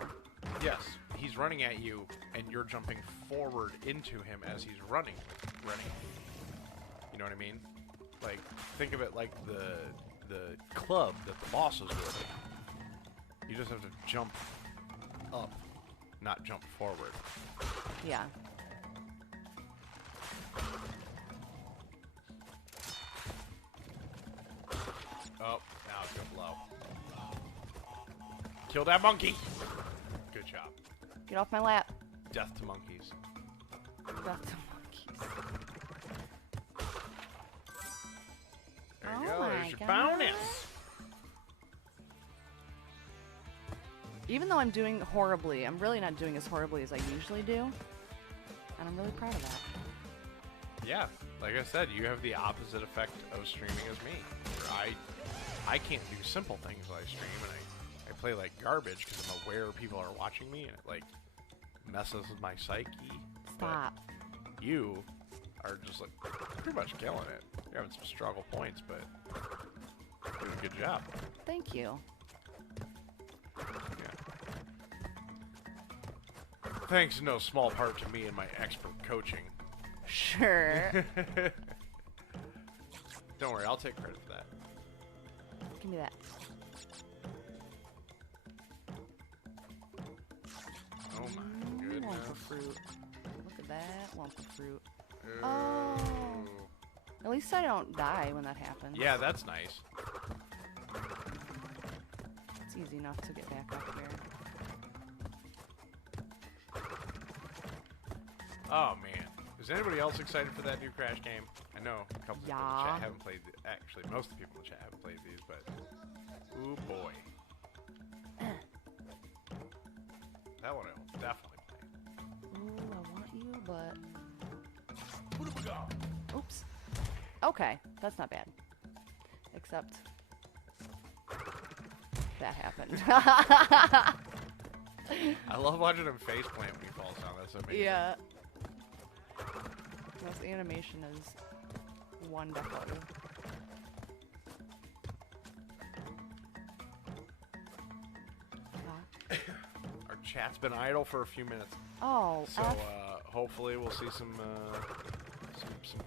Yes, he's running at you, and you're jumping forward into him as he's running. You know what I mean? Like, think of it like the club that the boss is with. You just have to jump up, not jump forward. Yeah. Oh, now it's going low. Kill that monkey! Good job. Get off my lap. Death to monkeys. Death to monkeys. There Oh you go. my There's your God. bonus. Even though I'm doing horribly, I'm really not doing as horribly as I usually do. And I'm really proud of that. Yeah, like I said, you have the opposite effect of streaming as me. Where I can't do simple things while I stream, and I play like garbage because I'm aware people are watching me, and it like messes with my psyche. Stop. But you are just like pretty much killing it. You're having some struggle points, but doing a good job. Thank you. Yeah. Thanks in no small part to me and my expert coaching. Sure. Don't worry, I'll take credit for that. Give me that. Oh my goodness. Wampa fruit. Look at that. Wampa fruit. Ooh. Oh. At least I don't die when that happens. Yeah, that's nice. It's easy enough to get back up here. Oh man, is anybody else excited for that new Crash game? I know a couple people in the Yeah. chat haven't played. Actually, most of the people in the chat haven't played these, but ooh boy, that one I'll definitely play. Ooh, I want you, but Oops. Okay, that's not bad. Except that happened. I love watching him faceplant when he falls down. That's amazing. Yeah. This animation is wonderful. Our chat's been idle for a few minutes, Oh, so hopefully we'll see some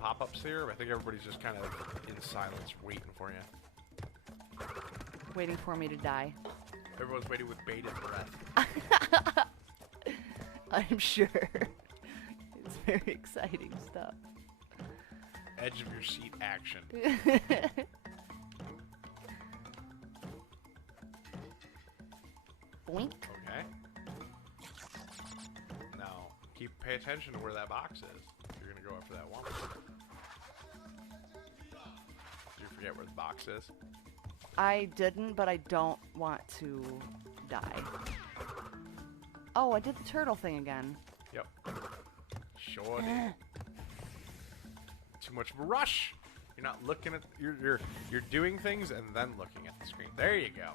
pop-ups here. I think everybody's just kind of in silence, waiting for you. waiting for me to die. Everyone's waiting with bated breath. I'm sure. It's very exciting stuff. Edge of your seat action. Boink. Okay. Now, pay attention to where that box is. You're gonna go after that one. Did you forget where the box is? I didn't, but I don't want to die. Oh, I did the turtle thing again. Yep. Sure did. Too much of a rush. You're not looking at you're doing things and then looking at the screen. There you go.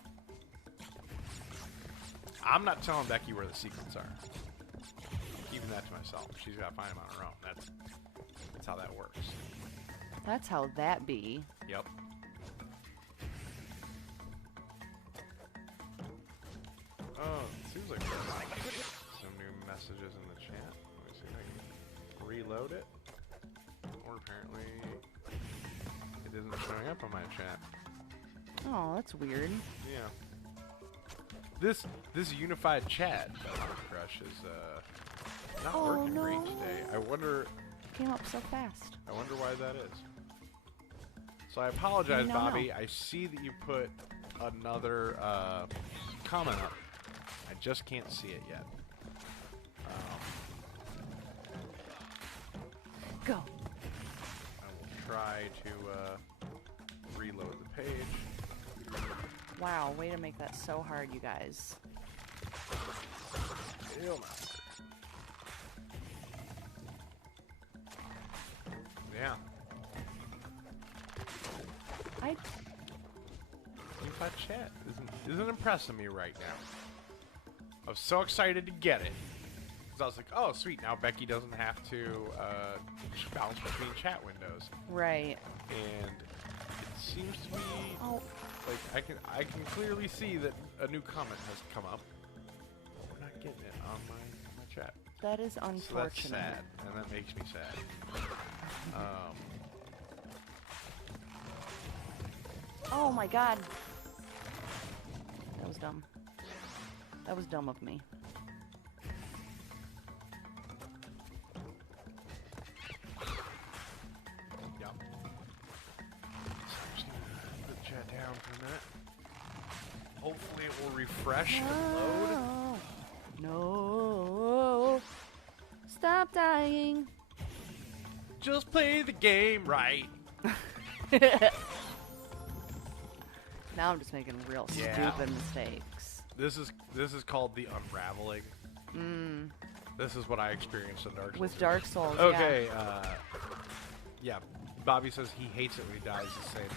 I'm not telling Becky where the secrets are. I'm keeping that to myself. She's got to find them on her own. That's how that works. That's how that be. Yep. Oh, it seems like there's some new messages in the chat. Let me see if I can reload it. Or apparently it isn't showing up on my chat. Oh, that's weird. Yeah. This unified chat Crush is not working great today. I wonder It came up so fast. why that is. So I apologize, No. Bobby. I see that you put another comment up. I just can't see it yet. Go. I will try to reload the page. Wow, way to make that so hard, you guys. Yeah. Unified chat isn't impressing me right now. I was so excited to get it. Because I was like, oh, sweet, now Becky doesn't have to bounce between chat windows. Right. And it seems to be Oh. like I can clearly see that a new comment has come up. We're not getting it on my chat. That is So that's unfortunate. sad, and that makes me sad. Oh my god. That was dumb. That was dumb of me. Yep. So I'm just gonna put the chat down for a minute. Hopefully it will refresh and load. No. Stop dying. Just play the game right. Now I'm just making real Yeah. stupid mistakes. This is called the unraveling. This is what I experienced in Dark Souls. With Dark Souls, Okay, yeah. Bobby says he hates it when he dies the same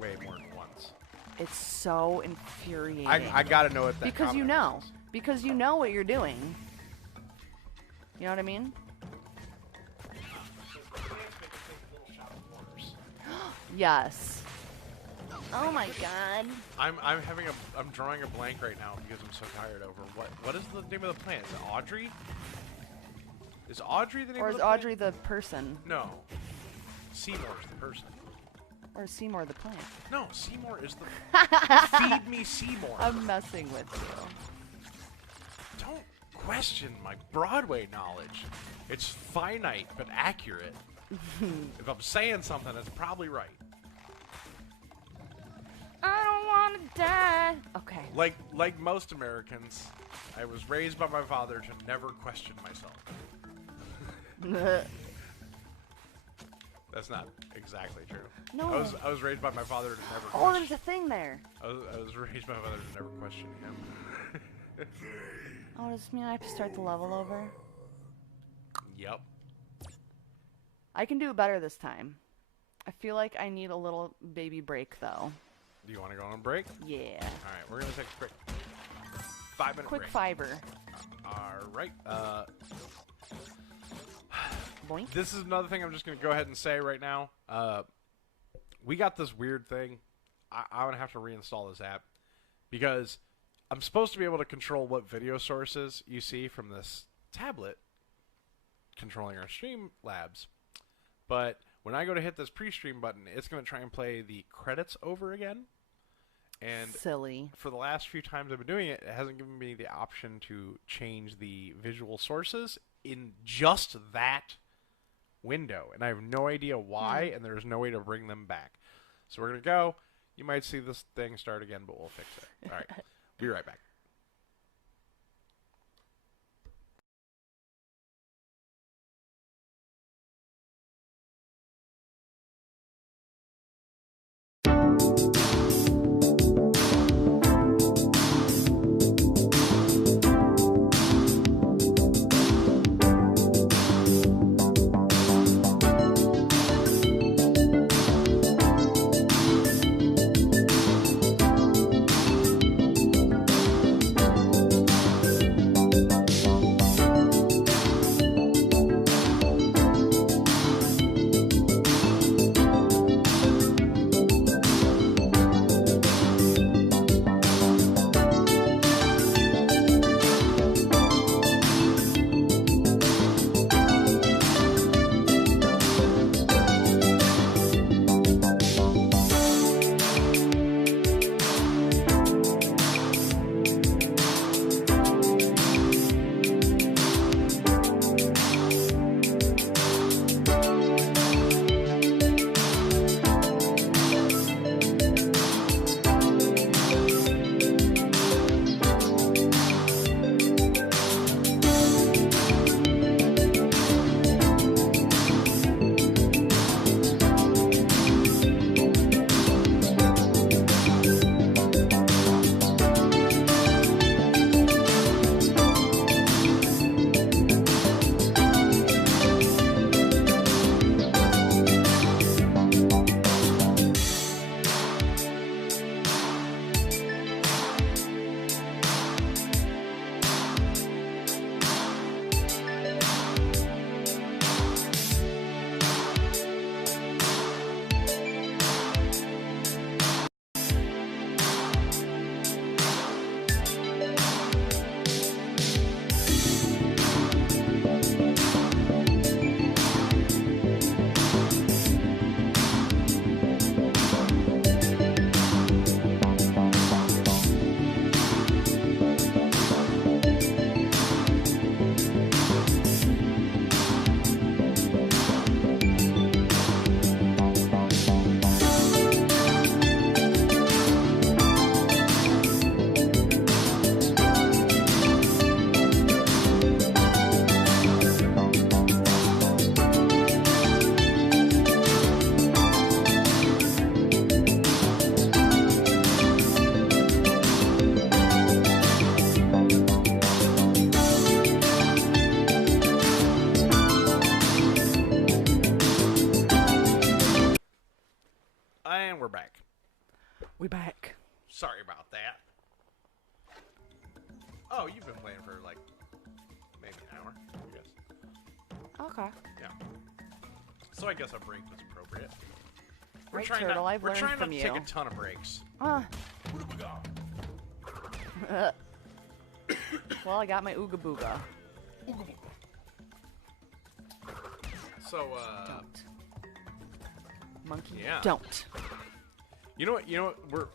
way more than once. It's so infuriating. I gotta know what that because you comment know. is. Because you know what you're doing. You know what I mean? Yes. Oh my god. I'm drawing a blank right now because I'm so tired over what is the name of the plant? Is it Audrey? Is Audrey the name Or of is the plant? Audrey the person? No. Seymour's the person. Or is Seymour the plant? No, Seymour is the Feed me Seymour. I'm messing with you. Don't question my Broadway knowledge. It's finite but accurate. If I'm saying something, it's probably right. I don't want to die. Okay. Like most Americans, I was raised by my father to never question myself. That's not exactly true. No. I was raised by my father to never Oh, question. there's a thing there. I was raised by my father to never question him. Oh, does this mean I have to start the level over? Yep. I can do it better this time. I feel like I need a little baby break, though. Do you want to go on a break? Yeah. All right, we're gonna take a break. 5-minute Quick break. fiber. All right. Boink. This is another thing I'm just gonna go ahead and say right now. We got this weird thing. I'm gonna have to reinstall this app because I'm supposed to be able to control what video sources you see from this tablet controlling our stream labs. But when I go to hit this pre-stream button, it's going to try and play the credits over again. And silly. For the last few times I've been doing it, it hasn't given me the option to change the visual sources in just that window. And I have no idea why, and there's no way to bring them back. So we're going to go. You might see this thing start again, but we'll fix it. All right. Be right back. And we're back. We back. Sorry about that. Oh, you've been playing for like maybe an hour, I guess. Okay. Yeah. So I guess a break was appropriate. Right, Turtle, I've learned we're trying from not you. to take a ton of breaks. Well, I got my Ooga Booga. So, Don't. Monkey, yeah. don't. You know what?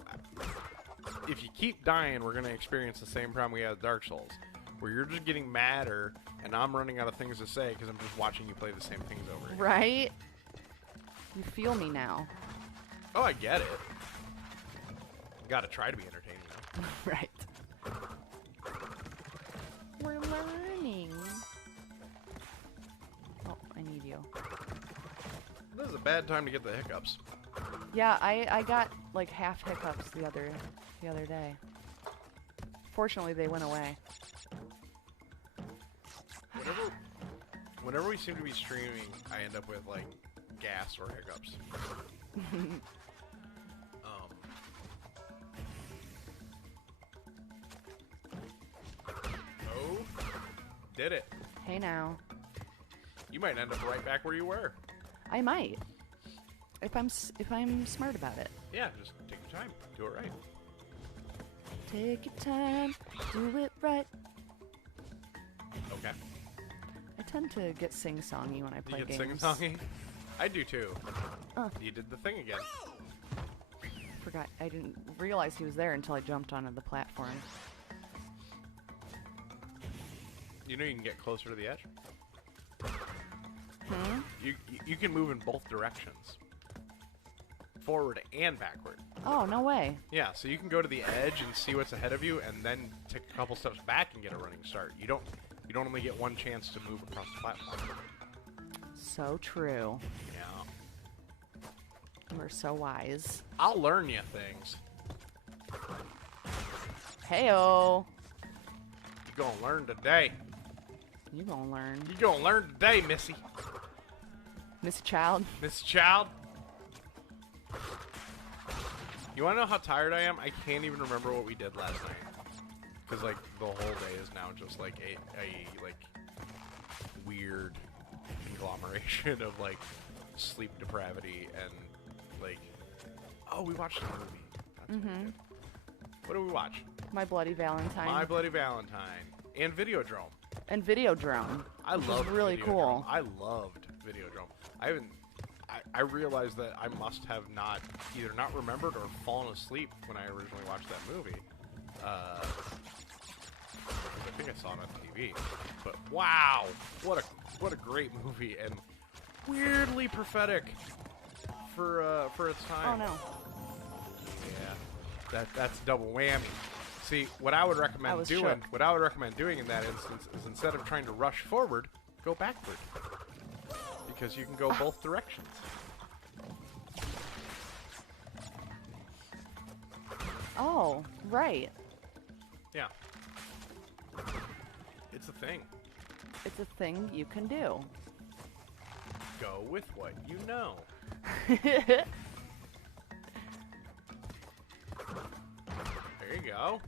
If you keep dying, we're gonna experience the same problem we had with Dark Souls, where you're just getting madder, and I'm running out of things to say because I'm just watching you play the same things over again. Right? You feel me now. Oh, I get it. Gotta try to be entertaining, though. Right. We're learning. Oh, I need you. This is a bad time to get the hiccups. Yeah, I got like half hiccups the other day. Fortunately, they went away. Whenever we seem to be streaming, I end up with like gas or hiccups. Oh, did it. Hey now. You might end up right back where you were. I might. If I'm smart about it. Yeah, just take your time. Do it right. Take your time, do it right. Okay. I tend to get sing-songy when I play You get games. sing-songy? I do too. You did the thing again. Forgot. I didn't realize he was there until I jumped onto the platform. You know you can get closer to the edge? Hmm? You can move in both directions. Forward and backward. Oh, no way. Yeah, so you can go to the edge and see what's ahead of you and then take a couple steps back and get a running start. You don't only get one chance to move across the platform. So true. Yeah. We're so wise. I'll learn you things. Heyo. You gonna learn today. You gonna learn. You gonna learn today, Missy. Miss Child. Miss Child. You wanna know how tired I am? I can't even remember what we did last night. Because, like, the whole day is now just, like, a like, weird conglomeration of, like, sleep depravity and, like... Oh, we watched a movie. That's good. What did we watch? My Bloody Valentine. My Bloody Valentine. And Videodrome. And Videodrome. I which loved is really Videodrome. cool. I loved Videodrome. I realized that I must have not either not remembered or fallen asleep when I originally watched that movie. I think I saw it on TV. But wow, what a great movie and weirdly prophetic for its time. Oh no. Yeah, that's double whammy. See, what I would recommend doing, shook. what I would recommend doing in that instance is instead of trying to rush forward, go backward. Because you can go both directions. Oh, right. Yeah. It's a thing. It's a thing you can do. Go with what you know. There you go.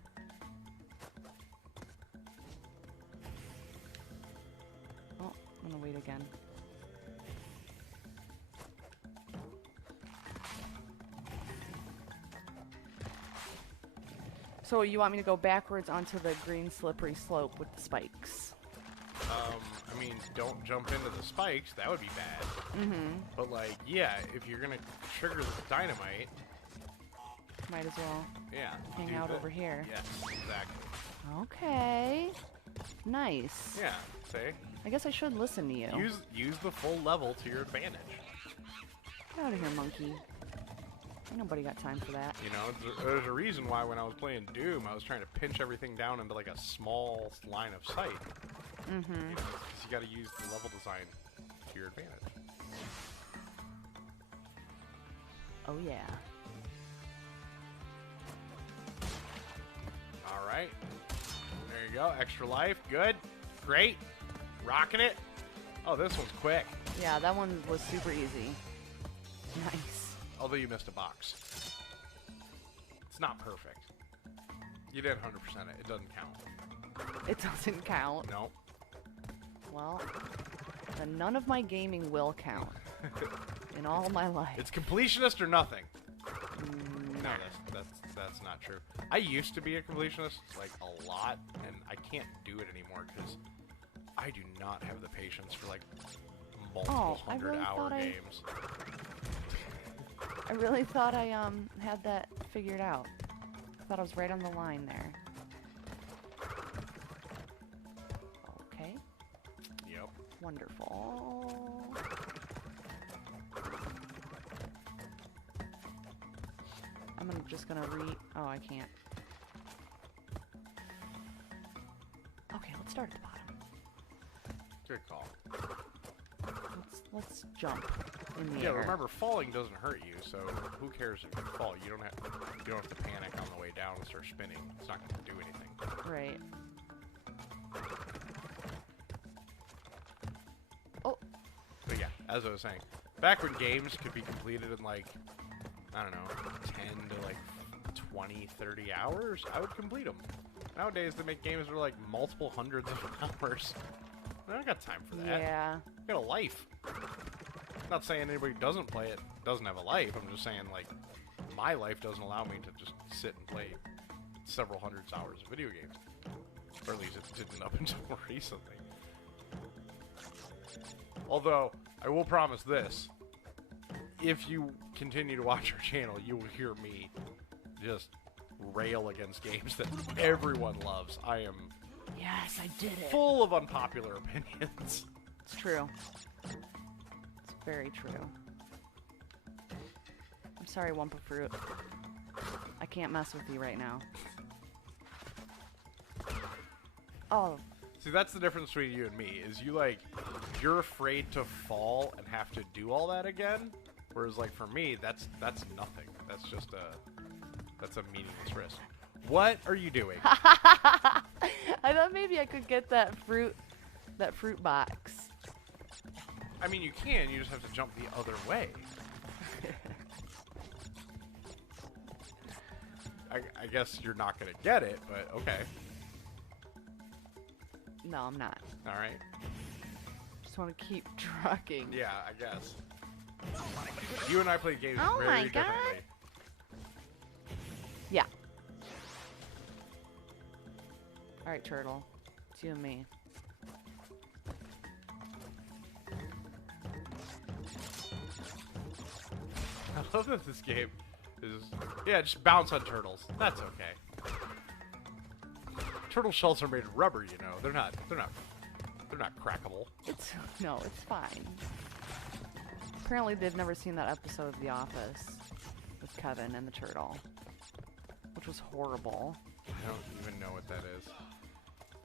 Oh, I'm gonna wait again. So you want me to go backwards onto the green slippery slope with the spikes? I mean, don't jump into the spikes. That would be bad. Mm-hmm. But, like, yeah, if you're gonna trigger the dynamite, Might as well yeah. hang do out that. over here. Yes, exactly. Okay. Nice. Yeah, see? I guess I should listen to you. Use the full level to your advantage. Get out of here, monkey. Ain't nobody got time for that. You know, there's a reason why when I was playing Doom, I was trying to pinch everything down into like a small line of sight. Mm-hmm. You know, 'cause you got to use the level design to your advantage. Oh yeah. All right, there you go. Extra life, good, great, rocking it. Oh, this one's quick. Yeah, that one was super easy. Nice. Although you missed a box. It's not perfect. You did 100% it. It doesn't count. It doesn't count. No. Well, then none of my gaming will count in all my life. It's completionist or nothing. Mm, No, that's not true. I used to be a completionist, like, a lot, and I can't do it anymore because I do not have the patience for, like, multiple I really hundred-hour thought games. I really thought I had that figured out. I thought I was right on the line there. Okay. Yep. Wonderful. Just gonna oh, I can't. Okay, let's start at the bottom. Good call. Let's jump in the Yeah, air. remember, falling doesn't hurt you, so who cares if you fall? You don't have to panic on the way down and start spinning. It's not going to do anything. Right. as I was saying, back when games could be completed in like, I don't know, 10 to like 20, 30 hours, I would complete them. Nowadays, they make games that are like multiple hundreds of hours. I don't got time for that. Yeah. I got a life. Not saying anybody who doesn't play it doesn't have a life. I'm just saying, like, my life doesn't allow me to just sit and play several hundreds of hours of video games. Or at least it didn't up until more recently. Although, I will promise this. If you continue to watch our channel, you will hear me just rail against games that everyone loves. I am Yes, I did it. full of unpopular opinions. It's true. It's very true. I'm sorry, Wumpa Fruit. I can't mess with you right now. Oh, See, that's the difference between you and me, is you, like, you're afraid to fall and have to do all that again, whereas, like, for me, that's nothing. That's just that's a meaningless risk. What are you doing? I thought maybe I could get that fruit box. I mean, you can, you just have to jump the other way. I guess you're not gonna get it, but okay. No, I'm not. Alright. Just want to keep trucking. Yeah, I guess. You and I play games Oh very my God. differently. Yeah. Alright, Turtle. It's you and me. I love that this game is... Yeah, just bounce on turtles. That's okay. Turtle shells are made of rubber, you know. They're not crackable. No, it's fine. Apparently they've never seen that episode of The Office with Kevin and the turtle, which was horrible. I don't even know what that is.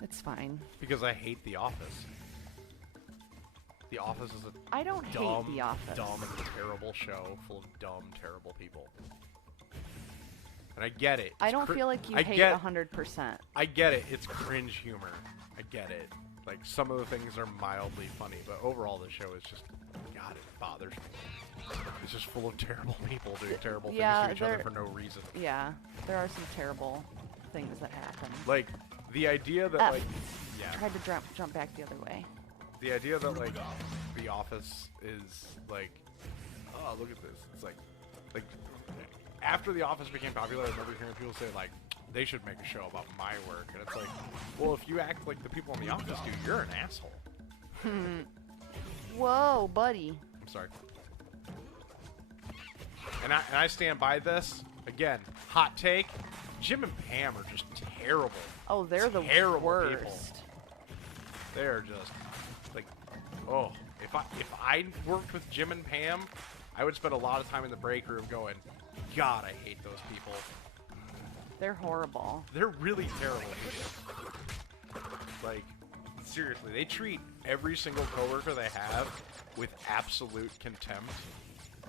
It's fine. Because I hate The Office. The Office is a I don't dumb, hate The Office. dumb and terrible show full of dumb, terrible people. And I get it. I It's don't feel like you I hate get- 100%. I get it. It's cringe humor. I get it. Like, some of the things are mildly funny, but overall the show is just, God, it bothers me. It's just full of terrible people doing terrible Yeah, things to each other they're- for no reason. Yeah, there are some terrible things that happen. Like, the idea that, F. like, yeah, Tried to jump back the other way. the idea that, like, The Office is, like, oh, look at this. It's like, after The Office became popular, I remember hearing people say, like, they should make a show about my work. And it's like, well, if you act like the people in The Office do, you're an asshole. Whoa, buddy. I'm sorry. And I stand by this. Again, hot take. Jim and Pam are just terrible. Oh, they're the Terrible worst. people. They're just like, oh, if I worked with Jim and Pam, I would spend a lot of time in the break room going, God, I hate those people. They're horrible. They're really terrible people. Like, seriously, they treat every single coworker they have with absolute contempt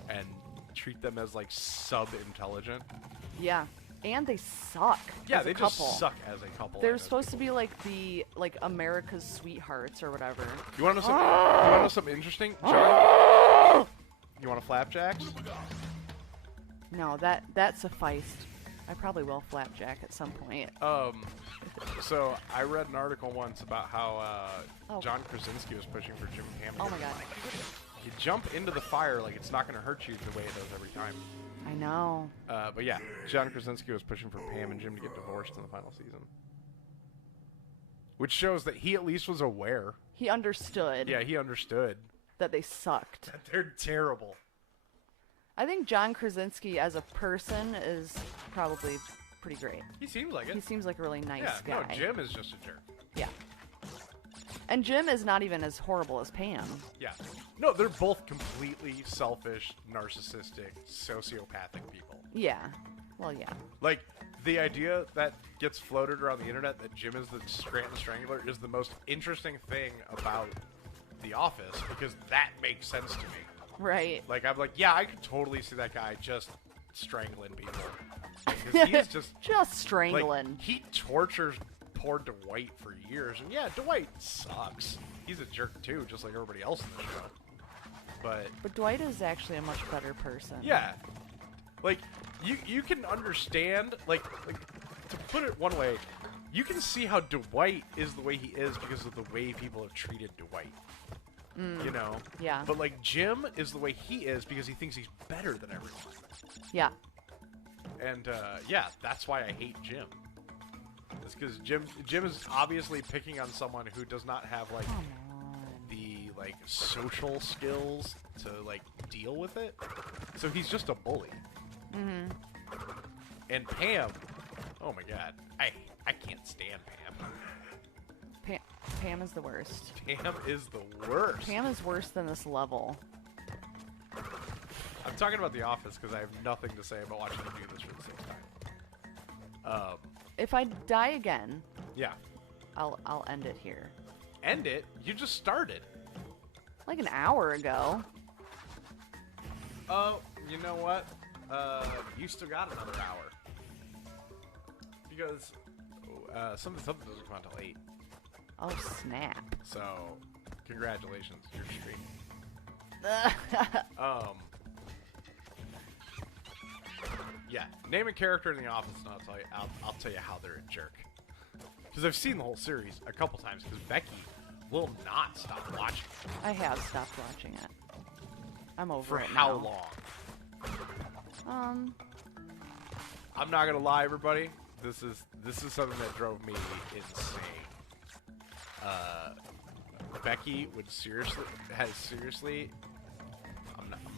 and treat them as, like, sub-intelligent. Yeah, and they suck. Yeah, as they a just couple. suck as a couple. They're and as supposed to people. be like America's sweethearts or whatever. You want to know something? You want to know something interesting? John? You want a flapjacks? No, that sufficed. I probably will flapjack at some point. So I read an article once about how Oh. John Krasinski was pushing for Jim and Pam. Oh my god. You jump into the fire like it's not going to hurt you the way it does every time. I know. But yeah, John Krasinski was pushing for Pam and Jim to get divorced in the final season. Which shows that he at least was aware. He understood Yeah, he understood. that they sucked. That they're terrible. I think John Krasinski as a person is probably pretty great. He seems like it. He seems like a really nice yeah, guy. no, Jim is just a jerk. Yeah. And Jim is not even as horrible as Pam. Yeah. No, they're both completely selfish, narcissistic, sociopathic people. Yeah. Well, yeah. Like, the idea that gets floated around the internet that Jim is the Scranton Strangler is the most interesting thing about The Office, because that makes sense to me. Right. Like, I'm like, yeah, I could totally see that guy just strangling people. Because he's just... Just strangling. Like, he tortures poor Dwight for years. And yeah, Dwight sucks. He's a jerk too, just like everybody else in the show. But Dwight is actually a much better person. yeah, like you can understand like to put it one way, you can see how Dwight is the way he is because of the way people have treated Dwight. You know? Yeah. But like Jim is the way he is because he thinks he's better than everyone. Yeah. And yeah, that's why I hate Jim. It's because Jim is obviously picking on someone who does not have like Come on. the like social skills to like deal with it. So he's just a bully. Mm-hmm. And Pam, oh my god, I can't stand Pam. Pam is the worst. Pam is the worst. Pam is worse than this level. I'm talking about The Office because I have nothing to say about watching you do this for the sixth time. If I die again, Yeah. I'll end it here. End it? You just started. Like an hour ago. Oh, you know what? You still got another hour. Because something doesn't come out till 8. Oh, snap. So, congratulations, you're straight. Yeah, name a character in The Office, and I'll tell you how they're a jerk. Because I've seen the whole series a couple times. Because Becky will not stop watching. I have stopped watching it. I'm over For it how now. long? I'm not gonna lie, everybody. This is something that drove me insane. Becky would seriously.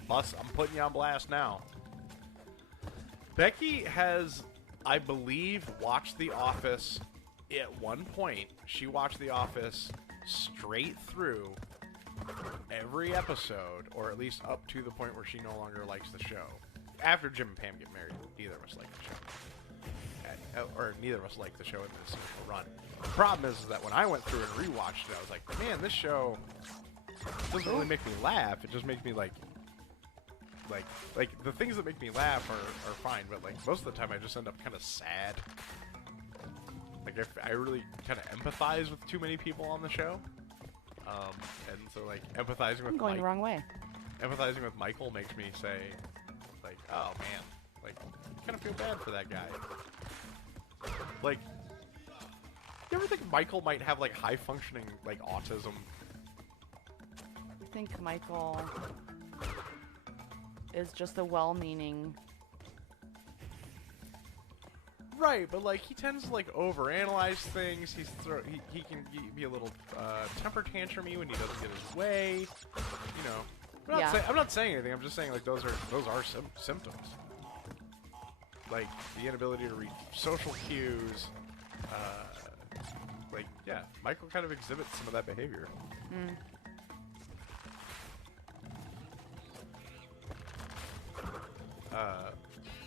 I'm putting you on blast now. Becky has, I believe, watched The Office. At one point, she watched The Office straight through every episode, or at least up to the point where she no longer likes the show. After Jim and Pam get married, neither of us like the show. Or neither of us like the show in this initial run. The problem is that when I went through and rewatched it, I was like, man, this show doesn't really make me laugh. It just makes me like the things that make me laugh are fine, but like most of the time I just end up kind of sad. Like I really kind of empathize with too many people on the show, and so like empathizing with I'm going the wrong way. empathizing with Michael makes me say, like, oh man, like I kind of feel bad for that guy. Like, you ever think Michael might have like high functioning like autism? I think Michael is just a well-meaning. Right, but like he tends to like overanalyze things. He can be a little temper tantrumy when he doesn't get his way. You know, I'm not saying anything. I'm just saying like those are symptoms. Like the inability to read social cues. Like yeah, Michael kind of exhibits some of that behavior. Mm.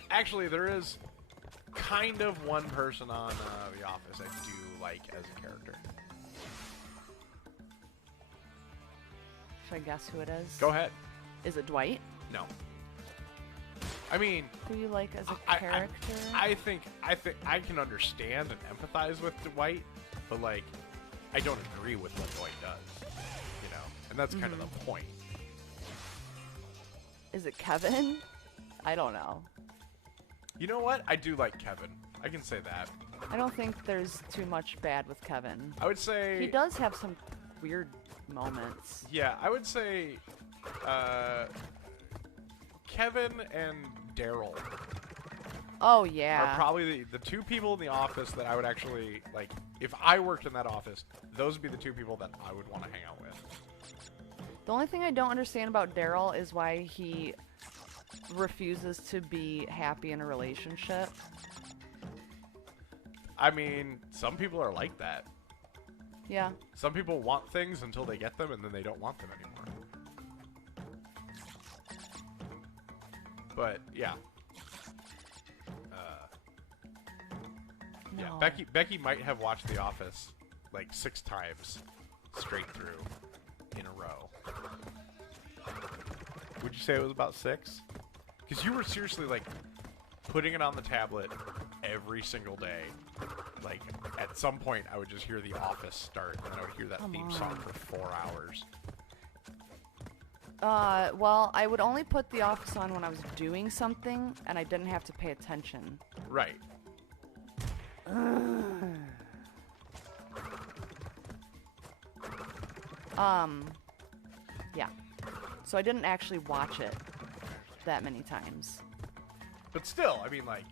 Actually, there is kind of one person on The Office I do like as a character. Should I guess who it is? Go ahead. Is it Dwight? No. I mean, Who you like as a character? I think I can understand and empathize with Dwight, but like, I don't agree with what Dwight does. You know, and that's kind of the point. Is it Kevin? I don't know. You know what? I do like Kevin. I can say that. I don't think there's too much bad with Kevin. I would say He does have some weird moments. Yeah, I would say Kevin and Daryl Oh yeah. are probably the two people in the office that I would actually like. If I worked in that office, those would be the two people that I would want to hang out with. The only thing I don't understand about Daryl is why he refuses to be happy in a relationship. I mean, some people are like that. Yeah. Some people want things until they get them, and then they don't want them anymore. But yeah, yeah. No. Becky might have watched The Office like 6 times straight through in a row. Would you say it was about 6? Because you were seriously like putting it on the tablet every single day. Like at some point, I would just hear The Office start, and then I would hear that theme song for 4 hours. Well, I would only put The Office on when I was doing something and I didn't have to pay attention. Right. Yeah. So I didn't actually watch it that many times. But still, I mean, like,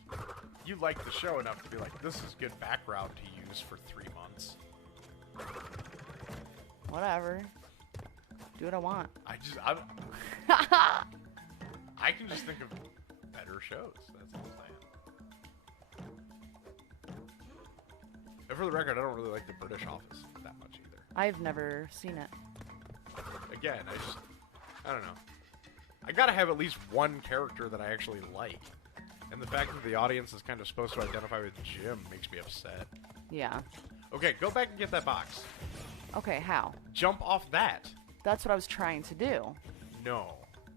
you like the show enough to be like, this is good background to use for 3 months. Whatever. Do what I want. I can just think of better shows. That's all I'm saying. And for the record, I don't really like the British Office that much either. I've never seen it. Again, I don't know. I gotta have at least one character that I actually like. And the fact that the audience is kind of supposed to identify with Jim makes me upset. Yeah. Okay, go back and get that box. Okay, how? Jump off that. That's what I was trying to do. No.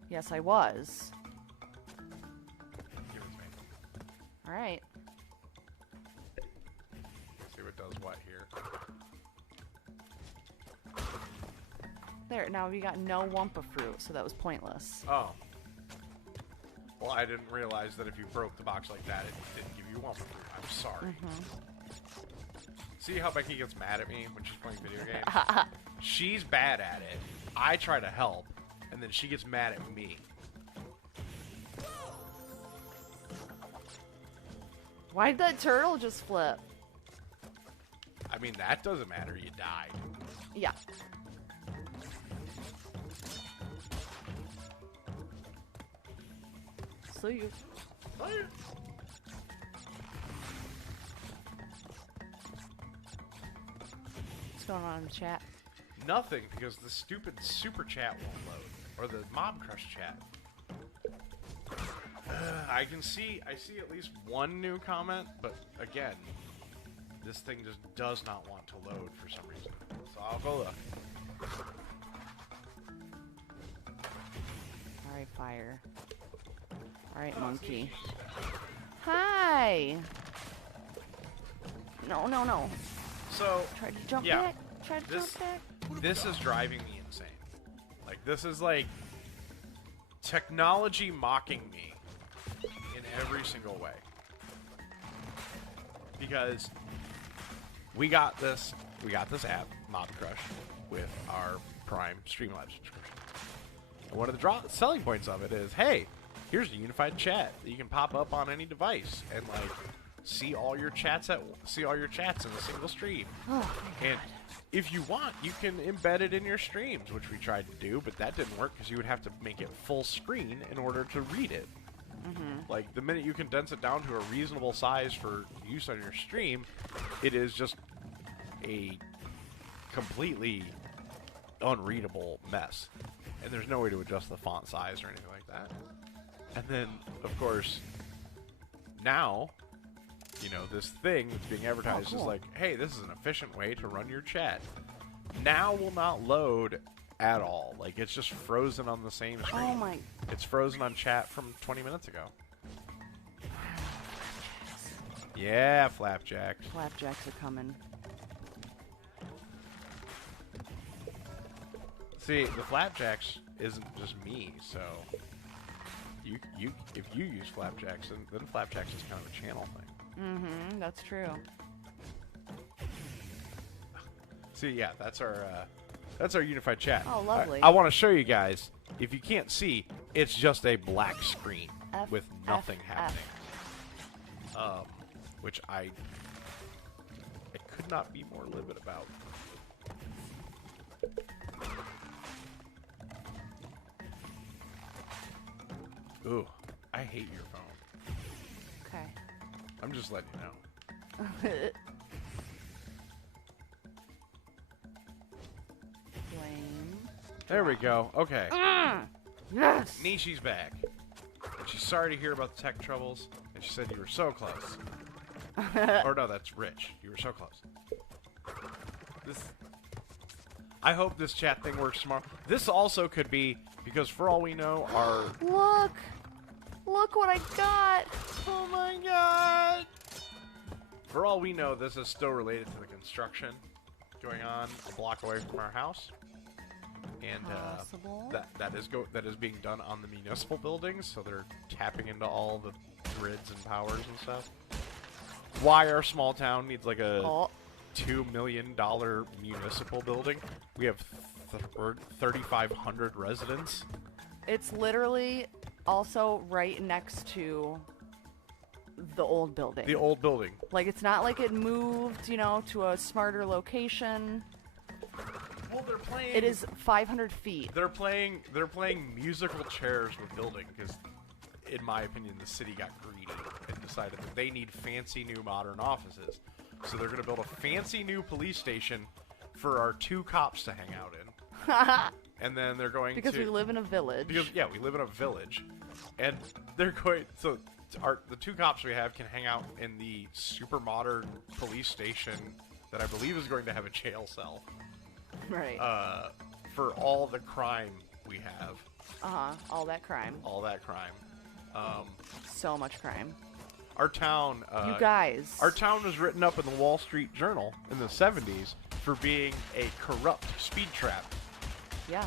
Yes, I was. Give it to me. Alright. See what does what here. There, now we got no Wumpa fruit, so that was pointless. Oh. Well, I didn't realize that if you broke the box like that, it didn't give you one fruit. I'm sorry. See how Becky gets mad at me when she's playing video games? She's bad at it. I try to help, and then she gets mad at me. Why'd that turtle just flip? I mean, that doesn't matter. You died. Yeah. See you. What's going on in the chat? Nothing, because the stupid super chat won't load. Or the Mob Crush chat. I see at least one new comment, but again, this thing just does not want to load for some reason. So I'll go look. Alright, fire. Alright, monkey. Hi! No, no, no. So, Try to jump yeah, back. Try to jump back. this is driving me insane. Like, this is like technology mocking me in every single way. Because we got this app, Mob Crush, with our Prime Streamlabs subscription. And one of the selling points of it is, hey, here's a unified chat that you can pop up on any device and like see all your chats in a single stream. Oh, And if you want, you can embed it in your streams, which we tried to do, but that didn't work because you would have to make it full screen in order to read it. Like, the minute you condense it down to a reasonable size for use on your stream, it is just a completely unreadable mess. And there's no way to adjust the font size or anything like that. And then, of course, now, you know, this thing that's being advertised is like, hey, this is an efficient way to run your chat. Now will not load at all. Like, it's just frozen on the same screen. Oh my. It's frozen on chat from 20 minutes ago. Yeah, flapjacks. Flapjacks are coming. See, the flapjacks isn't just me, so if you use flapjacks, then flapjacks is kind of a channel thing. That's true. See, yeah, that's our unified chat. Oh, lovely. I want to show you guys. If you can't see, it's just a black screen with nothing happening. Which I could not be more livid about. Ooh, I hate your phone. Okay. I'm just letting you know. Flame. There we go. Okay. Yes! Nishi's back. And she's sorry to hear about the tech troubles. And she said you were so close. Or no, that's Rich. You were so close. I hope this chat thing works tomorrow. This also could be, because for all we know, our... Look! Look what I got! Oh my god! For all we know, this is still related to the construction going on a block away from our house. and Possible. that is being done on the municipal buildings, so they're tapping into all the grids and powers and stuff. Why our small town needs like a $2 million municipal building? We have 3,500 residents. It's literally also right next to the old building. The old building. Like, it's not like it moved, you know, to a smarter location. Well, they're playing. It is 500 feet. They're playing musical chairs with building because, in my opinion, the city got greedy and decided that they need fancy new modern offices. So they're going to build a fancy new police station for our 2 cops to hang out in. And then they're going because we live in a village. Because, yeah, we live in a village. And they're going... So the 2 cops we have can hang out in the super modern police station that I believe is going to have a jail cell. Right. For all the crime we have. All that crime. All that crime. So much crime. Our town... you guys. Our town was written up in the Wall Street Journal in the 70s for being a corrupt speed trap. Yeah.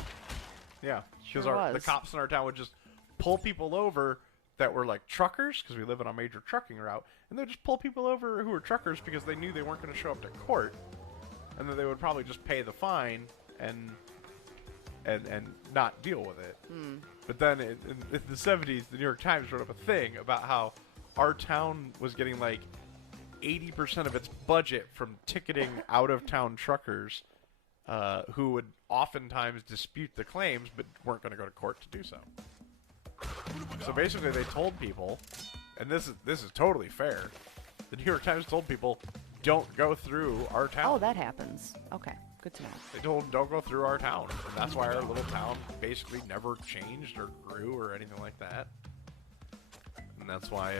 Yeah. Because Sure the cops in our town would just pull people over that were like truckers, because we live on a major trucking route, and they'd just pull people over who were truckers because they knew they weren't going to show up to court, and then they would probably just pay the fine and not deal with it. But then in the 70s, the New York Times wrote up a thing about how our town was getting like 80% of its budget from ticketing out-of-town truckers who would oftentimes dispute the claims but weren't going to go to court to do so. So basically they told people, and this is totally fair, the New York Times told people, don't go through our town. Oh, that happens. Okay, good to know. They told them, don't go through our town. And that's why our little town basically never changed or grew or anything like that. And that's why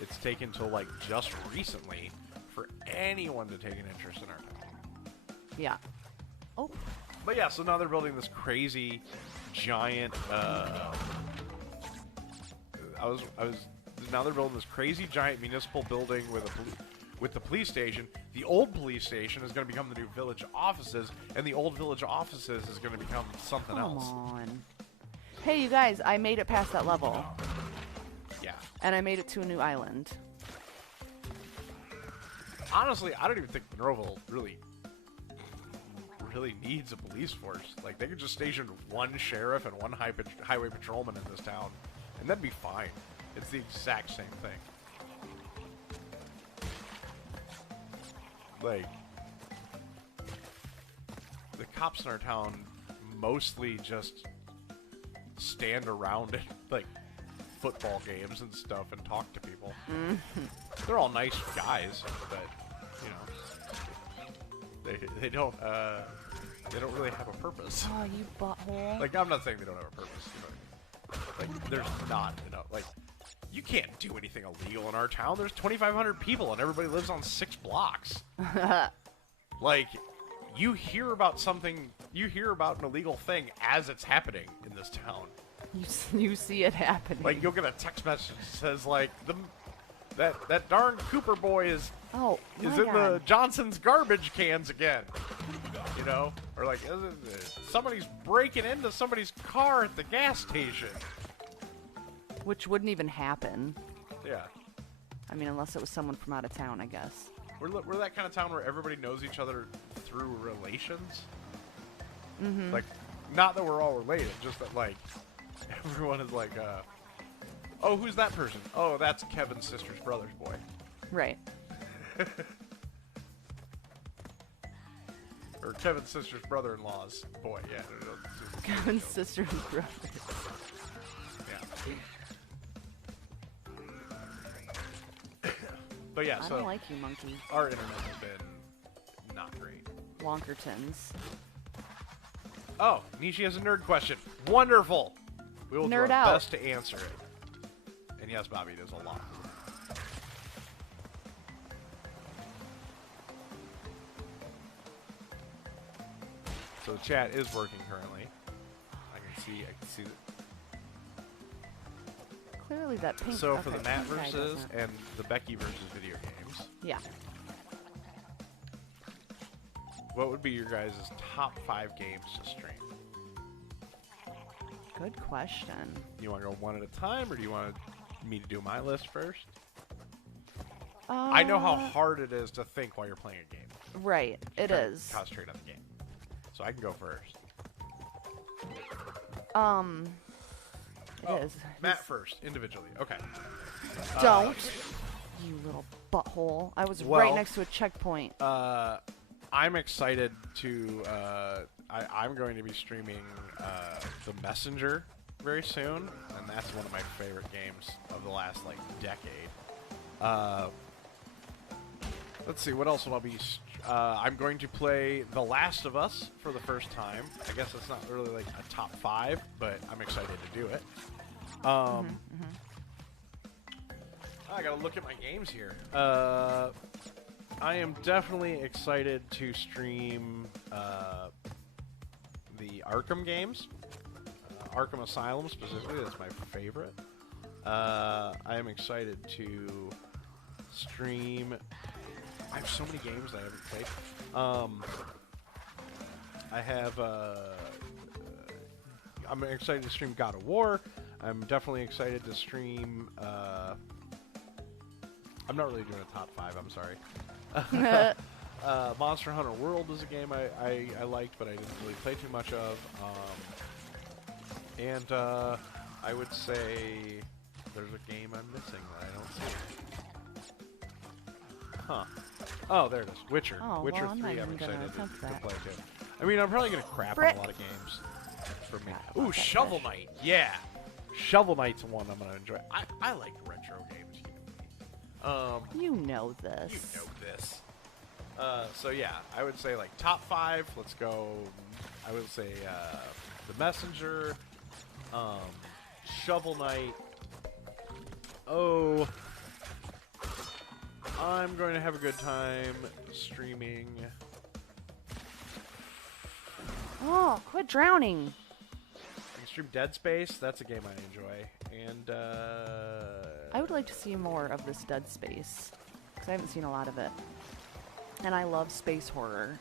it's taken till like just recently for anyone to take an interest in our town. Yeah. Oh. But yeah, so now they're building this crazy giant now they're building this crazy giant municipal building with the police station. The old police station is going to become the new village offices, and the old village offices is going to become something else. Come on. Hey, you guys, I made it past that level. Yeah. And I made it to a new island. Honestly, I don't even think Monroeville really needs a police force. Like, they could just station one sheriff and one highway patrolman in this town, and that'd be fine. It's the exact same thing. Like, the cops in our town mostly just stand around at, like, football games and stuff and talk to people. They're all nice guys, but, you know, they don't really have a purpose. Oh, you butthole. Like, I'm not saying they don't have a purpose, but, like, there's not enough. Like, you can't do anything illegal in our town. There's 2,500 people, and everybody lives on 6 blocks. Like, you hear about an illegal thing as it's happening in this town. You see it happening. Like, you'll get a text message that says, like, that darn Cooper boy is in the Johnson's garbage cans again. You know? Or, like, somebody's breaking into somebody's car at the gas station. Which wouldn't even happen. Yeah. I mean, unless it was someone from out of town, I guess. We're that kind of town where everybody knows each other through relations. Mm-hmm. Like, not that we're all related, just that, like, everyone is like, oh, who's that person? Oh, that's Kevin's sister's brother's boy. Right. Or Kevin's sister's brother-in-law's boy, yeah. Kevin's sister's brother. Yeah. But yeah, I so don't like you, monkey. our internet has been not great. Wonkertons. Oh, Nishi has a nerd question. Wonderful! We will do Nerd our out. best to answer it. And yes, Bobby, there's a lot. So the chat is working currently. I can see that. Clearly that pink... So for okay, the Matt pink guy versus doesn't. and the Becky versus video games, Yeah. what would be your guys' top 5 games to stream? Good question. You want to go one at a time, or do you want me to do my list first? Uh, I know how hard it is to think while you're playing a game. Right, it Try to is. Concentrate on the game. So I can go first. It is. Matt first, individually. Okay. Don't. You little butthole. I was well, right next to a checkpoint. I'm excited to. I'm going to be streaming The Messenger very soon, and that's one of my favorite games of the last like decade. Let's see, what else will I be? I'm going to play The Last of Us for the first time. I guess it's not really like a top 5, but I'm excited to do it. I gotta look at my games here. I am definitely excited to stream the Arkham games. Arkham Asylum specifically, that's my favorite. I am excited to stream... I have so many games that I haven't played. I have... I'm excited to stream God of War. I'm definitely excited to stream... I'm not really doing a top 5, I'm sorry. Monster Hunter World is a game I liked, but I didn't really play too much of. And I would say there's a game I'm missing that I don't see. Huh. Oh, there it is. Witcher. Oh, Witcher well, I'm 3 not I'm even excited gonna to attempt that. play too. I mean, I'm probably going to crap on Frick. a lot of games for me. Forgot Ooh, about that Shovel fish. Knight. Yeah. Shovel Knight's one I'm going to enjoy. I like retro games. You know this. You know this. So yeah, I would say like top 5. Let's go. I would say The Messenger, Shovel Knight. Oh, I'm going to have a good time streaming. Oh, quit drowning. I can stream Dead Space. That's a game I enjoy. And I would like to see more of this Dead Space, because I haven't seen a lot of it. And I love space horror.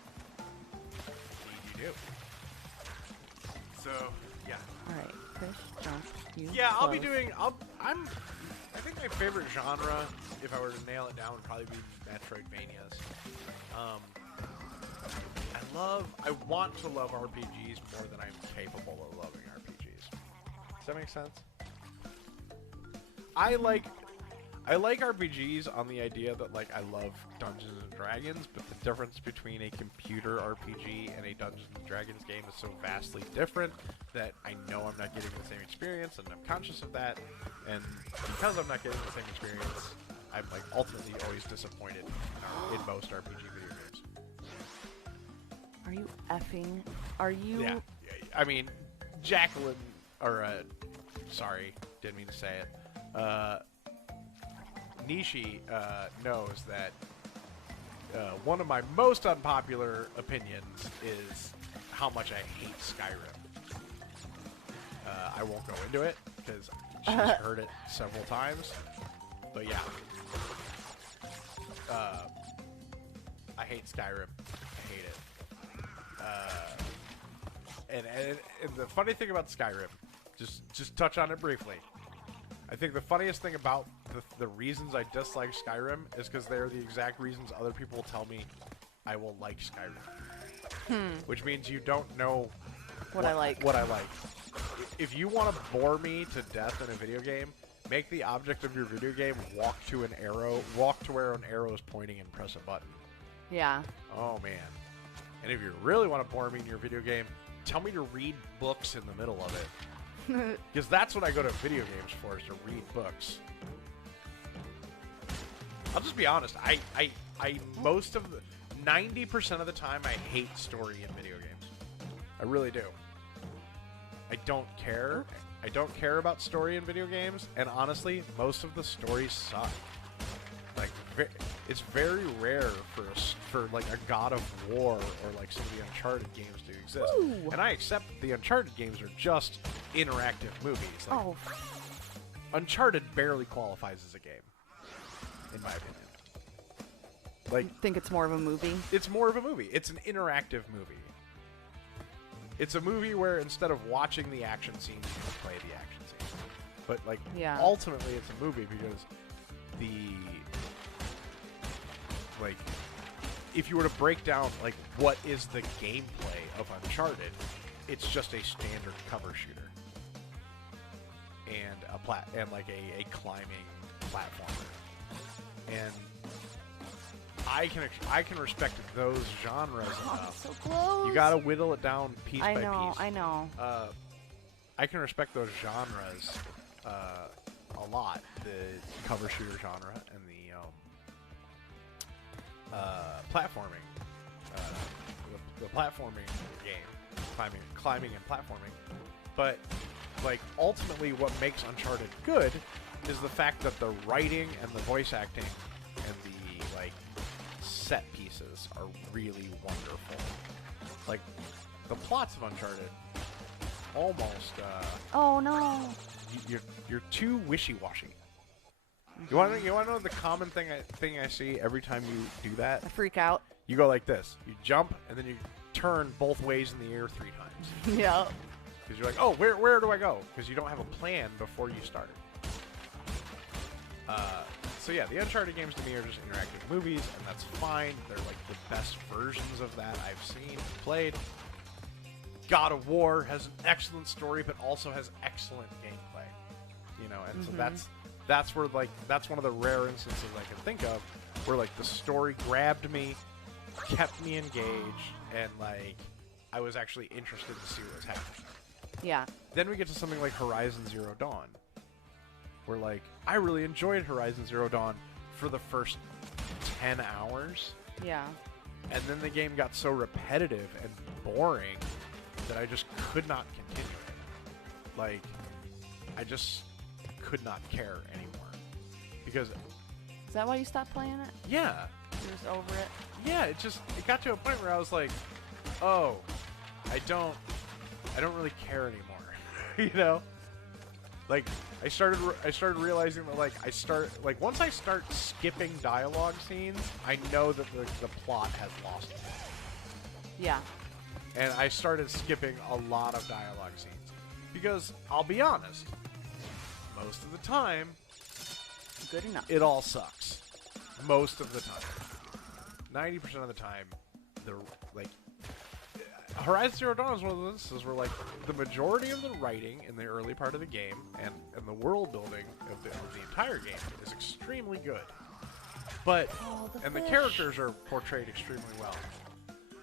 you do. So yeah. Alright, fish, jump, you Yeah, I'll be close. doing. I think my favorite genre, if I were to nail it down, would probably be Metroidvanias. I want to love RPGs more than I'm capable of loving RPGs. Does that make sense? I like RPGs on the idea that like I love Dungeons and Dragons, but the difference between a computer RPG and a Dungeons and Dragons game is so vastly different that I know I'm not getting the same experience, and I'm conscious of that. And because I'm not getting the same experience, I'm like ultimately always disappointed in most RPG video games. Are you effing? Are you? Yeah, I mean, Jacqueline, or sorry, didn't mean to say it. Nishi knows that one of my most unpopular opinions is how much I hate Skyrim. I won't go into it because she's heard it several times. But yeah, I hate Skyrim. I hate it. And the funny thing about Skyrim, just touch on it briefly. I think the funniest thing about the reasons I dislike Skyrim is because they're the exact reasons other people will tell me I will like Skyrim. Which means you don't know What I like. What I like. If you want to bore me to death in a video game, make the object of your video game walk to where an arrow is pointing and press a button. Yeah. Oh man. And if you really want to bore me in your video game, tell me to read books in the middle of it. Because that's what I go to video games for, is to read books. I'll just be honest. I most of the 90% of the time I hate story in video games. I really do. I don't care. I don't care about story in video games, and honestly, most of the stories suck. Like, it's very rare for like a God of War or like some of the Uncharted games to exist. Ooh. And I accept the Uncharted games are just interactive movies. Like, Oh. Uncharted barely qualifies as a game, in my opinion. Like, Think it's more of a movie? it's more of a movie. It's an interactive movie. it's a movie where instead of watching the action scenes, you can play the action scenes. But like ultimately, it's a movie because like if you were to break down like what is the gameplay of Uncharted, it's just a standard cover shooter and a climbing platformer. And I can respect those genres enough. So close. You gotta whittle it down piece by piece. I know. I can respect those genres a lot. The cover shooter genre and the platforming, the platforming game, climbing and platforming. But like ultimately, what makes Uncharted good is the fact that the writing and the voice acting and the like set pieces are really wonderful. Like the plots of Uncharted, almost. Oh no! You're too wishy-washy. You want to know the common thing I see every time you do that? I freak out. You go like this. You jump and then you turn both ways in the air 3 times. Yeah. Because you're like, oh, where do I go? Because you don't have a plan before you start. So yeah, the Uncharted games to me are just interactive movies, and that's fine. They're like the best versions of that I've seen and played. God of War has an excellent story, but also has excellent gameplay. You know, and so that's where like that's one of the rare instances I can think of where like the story grabbed me, kept me engaged, and like I was actually interested to see what was happening. Yeah. Then we get to something like Horizon Zero Dawn, where like I really enjoyed Horizon Zero Dawn for the first 10 hours. Yeah. And then the game got so repetitive and boring that I just could not continue it. Like, I just could not care anymore. Because... Is that why you stopped playing it? Yeah. You're just over it? Yeah, it got to a point where I was like, oh, I don't really care anymore. You know? Like, I started realizing that, like, once I start skipping dialogue scenes, I know that the plot has lost me. Yeah. And I started skipping a lot of dialogue scenes. Because, I'll be honest, most of the time, good enough. It all sucks. Most of the time. 90% of the time, Horizon Zero Dawn is one of those instances where, like, the majority of the writing in the early part of the game and the world building of the entire game is extremely good. But, the characters are portrayed extremely well.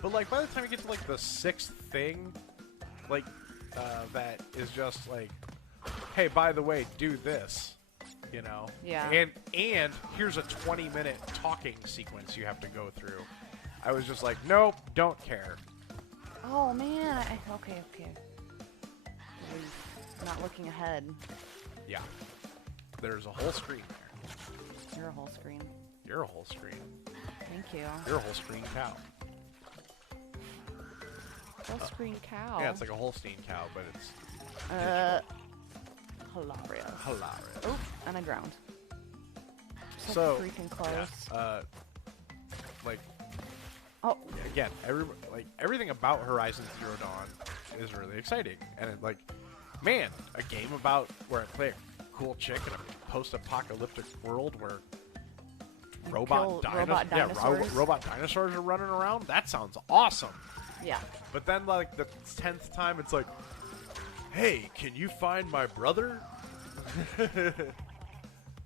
But, like, by the time you get to, like, the 6th thing, like, that is just, like, hey, by the way, do this, you know? Yeah. And here's a 20-minute talking sequence you have to go through. I was just like, nope, don't care. Oh, man. Okay. I'm not looking ahead. Yeah. There's a whole screen there. You're a whole screen. You're a whole screen. Thank you. You're a whole screen cow. Whole screen cow? Yeah, it's like a Holstein cow, but it's... Hilarious. Hilarious. Oh, and I drowned. So freaking close. Yeah, like... Oh. Again, everything about Horizon Zero Dawn is really exciting. And, like, man, a game about where I play a cool chick in a post-apocalyptic world where robot dinosaurs are running around? That sounds awesome. Yeah. But then, like, the 10th time, it's like, hey, can you find my brother?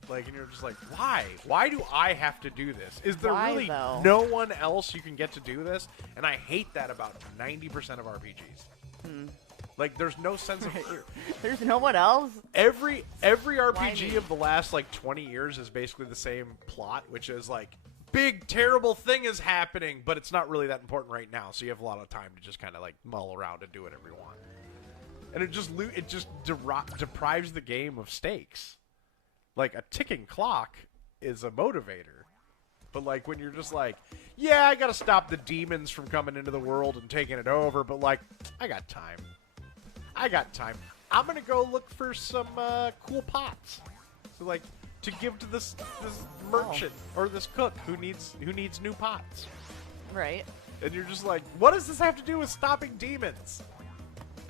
Like, and you're just like, why? Why do I have to do this? Is there really no one else you can get to do this? And I hate that about 90% of RPGs. Like, there's no sense of... There's no one else? Every RPG of the last, like, 20 years is basically the same plot, which is, like, big, terrible thing is happening, but it's not really that important right now, so you have a lot of time to just kind of, like, mull around and do whatever you want. And it just deprives the game of stakes. Like, a ticking clock is a motivator. But, like, when you're just like, yeah, I gotta stop the demons from coming into the world and taking it over, but, like, I got time. I'm gonna go look for some cool pots. So, like, to give to this merchant or this cook who needs new pots. Right. And you're just like, what does this have to do with stopping demons?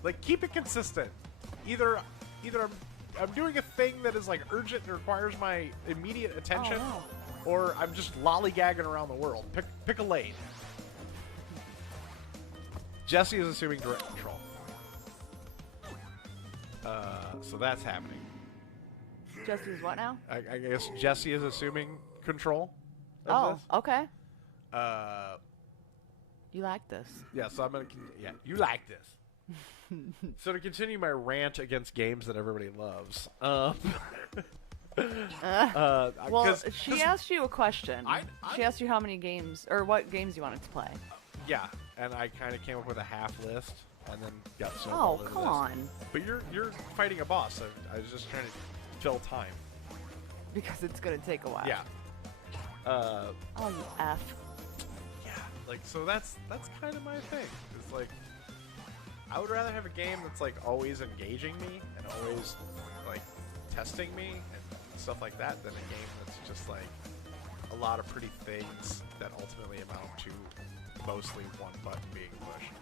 Like, keep it consistent. Either I'm doing a thing that is like urgent and requires my immediate attention, no. or I'm just lollygagging around the world. Pick a lane. Jesse is assuming direct control. So that's happening. Jesse's what now? I guess Jesse is assuming control of Oh, this. okay. Uh, You like this. yeah, so I'm gonna. Yeah, you like this. So to continue my rant against games that everybody loves, Well, 'cause- she asked you a question. She I- asked you how many games, or what games you wanted to play. yeah, and I kind of came up with a half list, and then got so. Oh, come on. But you're fighting a boss. So I was just trying to fill time. Because it's going to take a while. Yeah. Oh, you F. Yeah. Like, so that's kind of my thing. It's like, I would rather have a game that's like always engaging me and always like testing me and stuff like that than a game that's just like a lot of pretty things that ultimately amount to mostly one button being pushed.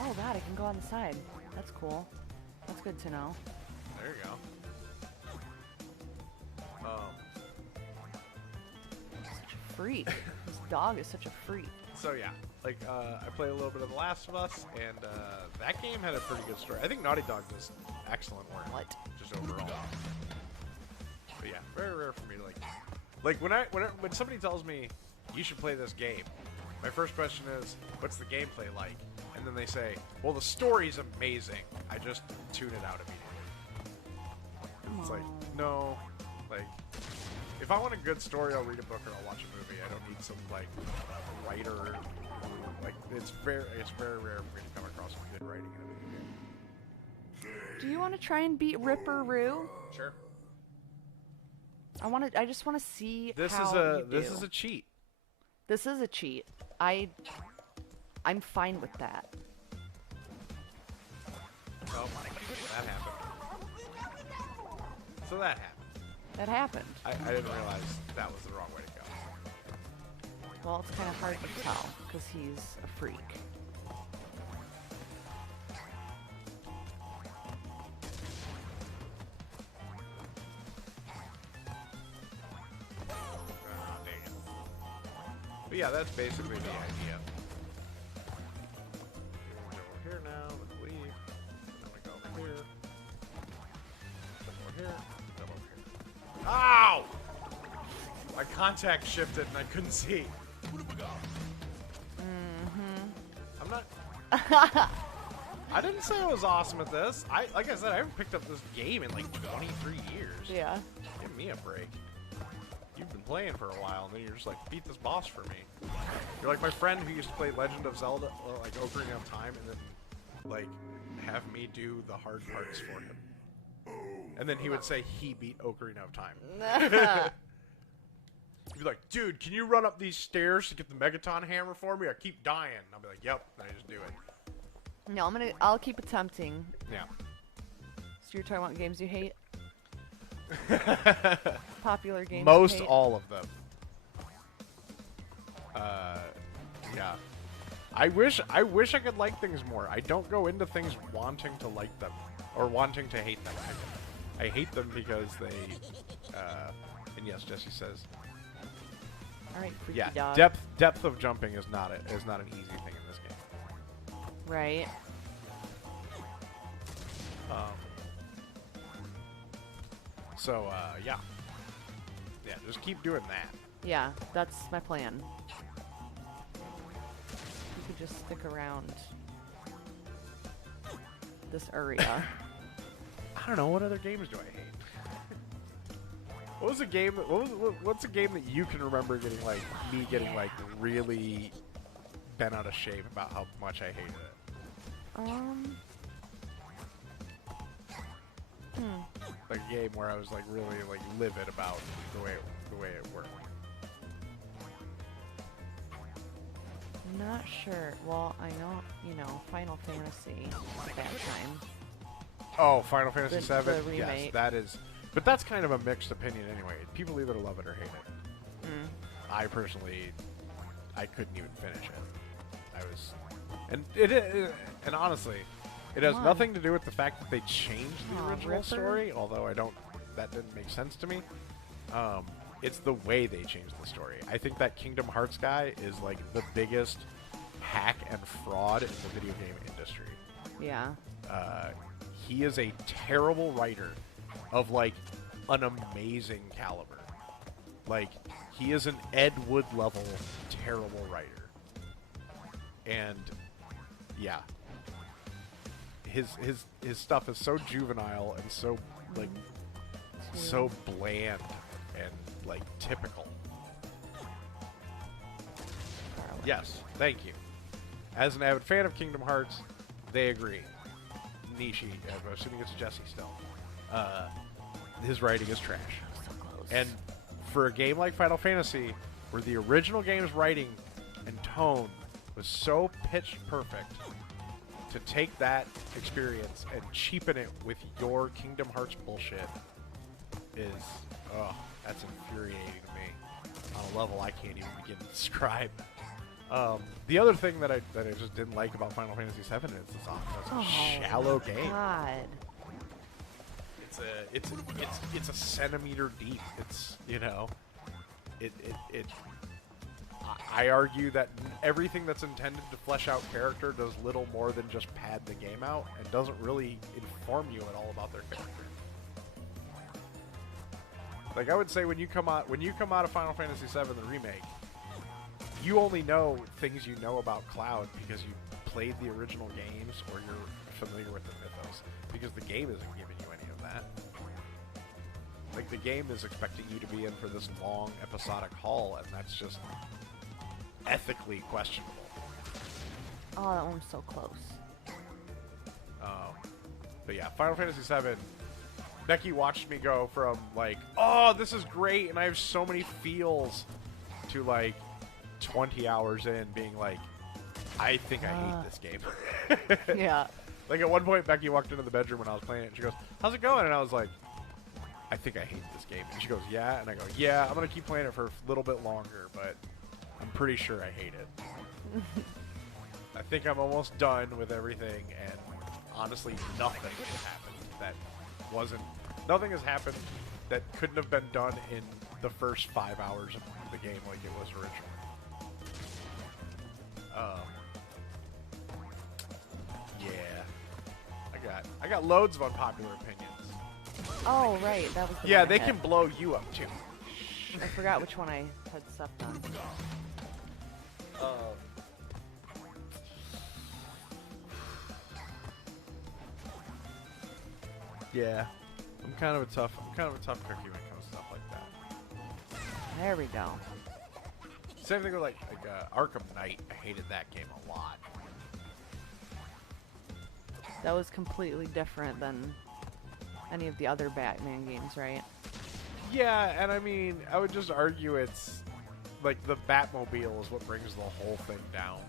Oh, God, I can go on the side. That's cool. That's good to know. There you go. Such a freak. This dog is such a freak. So yeah, like I played a little bit of The Last of Us, and that game had a pretty good story. I think Naughty Dog does excellent work. What? Just overall. But yeah, very rare for me to like when somebody tells me you should play this game, my first question is, what's the gameplay like? And then they say, well, the story's amazing. I just tune it out immediately. It's like, no, like, if I want a good story, I'll read a book or I'll watch a movie. I don't need some like writer. Like, it's very rare for me to come across some good writing in a video game. Do you want to try and beat Ripperoo? Sure. I just want to see This how is you this do. is a cheat. This is a cheat. I'm fine with that. Oh, that happened. So that happened. That happened. I didn't realize that was the wrong way to go. Well, it's kind of hard to tell because he's a freak. Ah, dang it. But yeah, that's basically the idea. Go over here now, let's leave. Then we go over here. Jump over here. Jump over here. Ow! My contact shifted and I couldn't see. I'm not. I didn't say I was awesome at this. Like I said, I haven't picked up this game in like 23 years. Yeah. Give me a break. You've been playing for a while, and then you're just like, beat this boss for me. You're like my friend who used to play Legend of Zelda, like Ocarina of Time, and then like have me do the hard parts for him. And then he would say he beat Ocarina of Time. He'd be like, dude, can you run up these stairs to get the Megaton hammer for me? I keep dying. And I'll be like, yep. And I just do it. No, I'll keep attempting. Yeah. So you're talking about games you hate? Popular games Most you hate? all of them. Yeah. I wish I could like things more. I don't go into things wanting to like them or wanting to hate them. I hate them because they. And yes, Jesse says. All right, freaky Yeah, dog. depth of jumping is not an easy thing in this game. Right. So yeah, just keep doing that. Yeah, that's my plan. You could just stick around this area. I don't know, what other games do I hate? What was a game? What's a game that you can remember getting like really bent out of shape about how much I hated it? Like a game where I was like really like livid about the way it worked. Not sure. Well, I know, Final Fantasy at that time. Oh, Final Fantasy VII. The Yes, remake. that is. But that's kind of a mixed opinion anyway. People either love it or hate it. I personally, I couldn't even finish it. And honestly, it has Come on. nothing to do with the fact that they changed the Aw, original Ripper. story, although that didn't make sense to me. It's the way they changed the story. I think that Kingdom Hearts guy is like the biggest hack and fraud in the video game industry. Yeah. He is a terrible writer of like an amazing caliber. Like he is an Ed Wood level terrible writer. And yeah, his stuff is so juvenile and so like so bland and like typical. Yes, thank you. As an avid fan of Kingdom Hearts, they agree. Nishi, I'm assuming it's Jesse still. His writing is trash. So close. And for a game like Final Fantasy, where the original game's writing and tone was so pitch perfect, to take that experience and cheapen it with your Kingdom Hearts bullshit is, that's infuriating to me on a level I can't even begin to describe. The other thing that I just didn't like about Final Fantasy VII is it's a shallow game. God. It's a centimeter deep. It's, you know, I argue that everything that's intended to flesh out character does little more than just pad the game out and doesn't really inform you at all about their character. Like I would say, when you come out of Final Fantasy VII the remake, you only know things you know about Cloud because you played the original games or you're familiar with the mythos. Because the game isn't giving you any of that. Like the game is expecting you to be in for this long episodic haul, and that's just ethically questionable. Oh, that one's so close. But yeah, Final Fantasy VII. Becky watched me go from like, oh, this is great, and I have so many feels, to like 20 hours in being like, I think I hate this game. Yeah. Like at one point, Becky walked into the bedroom when I was playing it, and she goes, how's it going? And I was like, I think I hate this game. And she goes, yeah? And I go, yeah, I'm going to keep playing it for a little bit longer, but I'm pretty sure I hate it. I think I'm almost done with everything, and honestly, nothing has happened that couldn't have been done in the first 5 hours of the game like it was originally. Yeah. I got loads of unpopular opinions. Oh, right. That was the Yeah, one I they had. can blow you up too. I forgot which one I had stuff on. Yeah, I'm kind of a tough cookie when it comes to stuff like that. There we go. Same thing with like Arkham Knight. I hated that game a lot. That was completely different than any of the other Batman games, right? Yeah, and I mean, I would just argue it's like the Batmobile is what brings the whole thing down.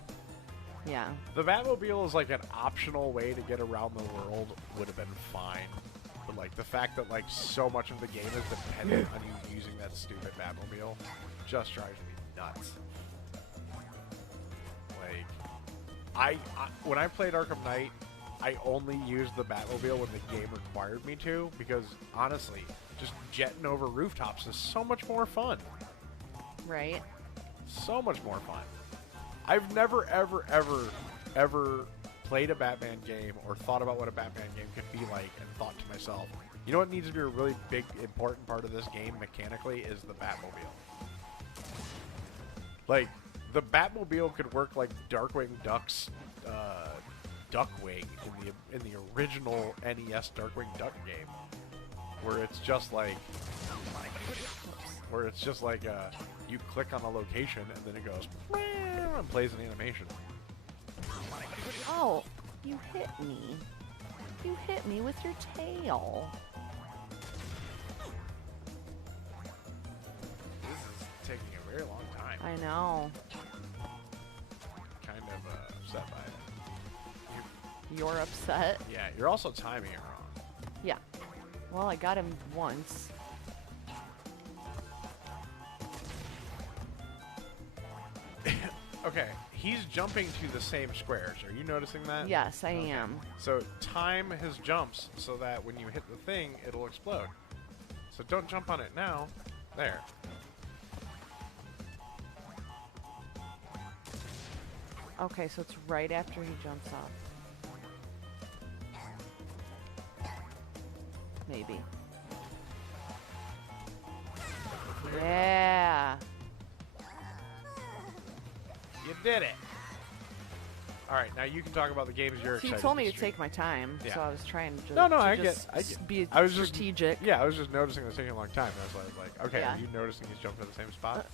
Yeah. The Batmobile is like an optional way to get around the world would have been fine. But like the fact that like so much of the game is dependent on you using that stupid Batmobile just drives me nuts. Like I when I played Arkham Knight, I only used the Batmobile when the game required me to, because honestly, just jetting over rooftops is so much more fun. Right? So much more fun. I've never, ever played a Batman game or thought about what a Batman game could be like and thought to myself, you know what needs to be a really big, important part of this game mechanically is the Batmobile. Like, the Batmobile could work like Darkwing Duck's Duckwing in the original NES Darkwing Duck game, where it's just like, you click on a location and then it goes and plays an animation. Oh, you hit me. You hit me with your tail. This is taking a very long time. I know. Kind of upset by it. You're upset. Yeah, you're also timing it wrong. Yeah. Well, I got him once. Okay, he's jumping to the same squares. Are you noticing that? Yes, I am. So time his jumps so that when you hit the thing, it'll explode. So don't jump on it now. There. Okay, so it's right after he jumps off. Maybe. Yeah. You did it. All right, now you can talk about the games you're So excited you told me to stream. take my time, Yeah. so I was trying to No, to I just get. be I was just strategic. Yeah, I was just noticing it was taking a long time. That's why I was like, okay, Yeah. are you noticing he's jumping to the same spot?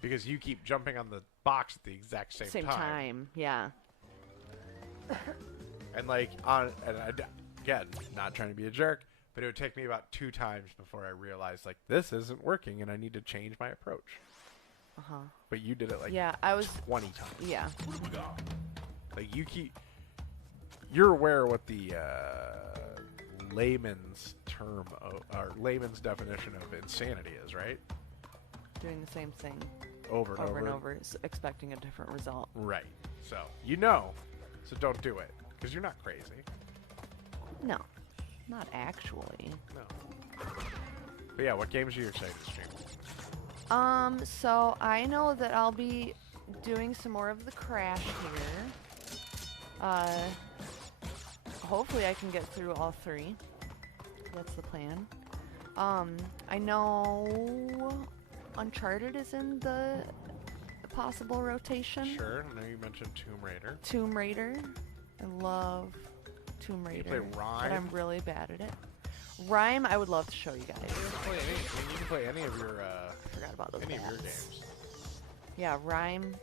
Because you keep jumping on the box at the exact same time. Yeah. And like again, not trying to be a jerk, but it would take me about 2 times before I realized like this isn't working and I need to change my approach. But you did it like Yeah, I was 20 times. yeah. Like you're aware what the layman's term or layman's definition of insanity is, right? Doing the same thing Over and over and over, expecting a different result. Right. So you know, so don't do it because you're not crazy. No. Not actually. No. But yeah, what games are you excited to stream? So I know that I'll be doing some more of the Crash here. Hopefully I can get through all 3. That's the plan. I know Uncharted is in the possible rotation. Sure. I know you mentioned Tomb Raider. Tomb Raider. I love Tomb Raider. You play Rhyme? But I'm really bad at it. Rhyme, I would love to show you guys. You can play any of your I forgot about those any of your bats. games. Yeah, Rhyme.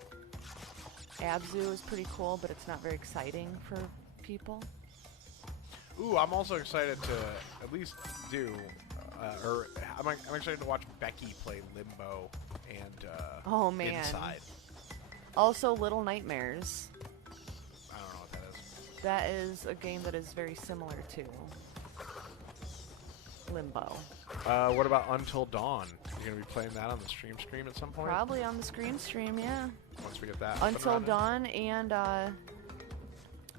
Abzu is pretty cool, but it's not very exciting for people. Ooh, I'm also excited to at least do, I'm excited to watch Becky play Limbo and Oh, man. Inside. Also, Little Nightmares. I don't know what that is. That is a game that is very similar to Limbo. What about Until Dawn? You're gonna be playing that on the stream at some point? Probably on the screen stream, yeah. Once we get that. up and Until running? Dawn and,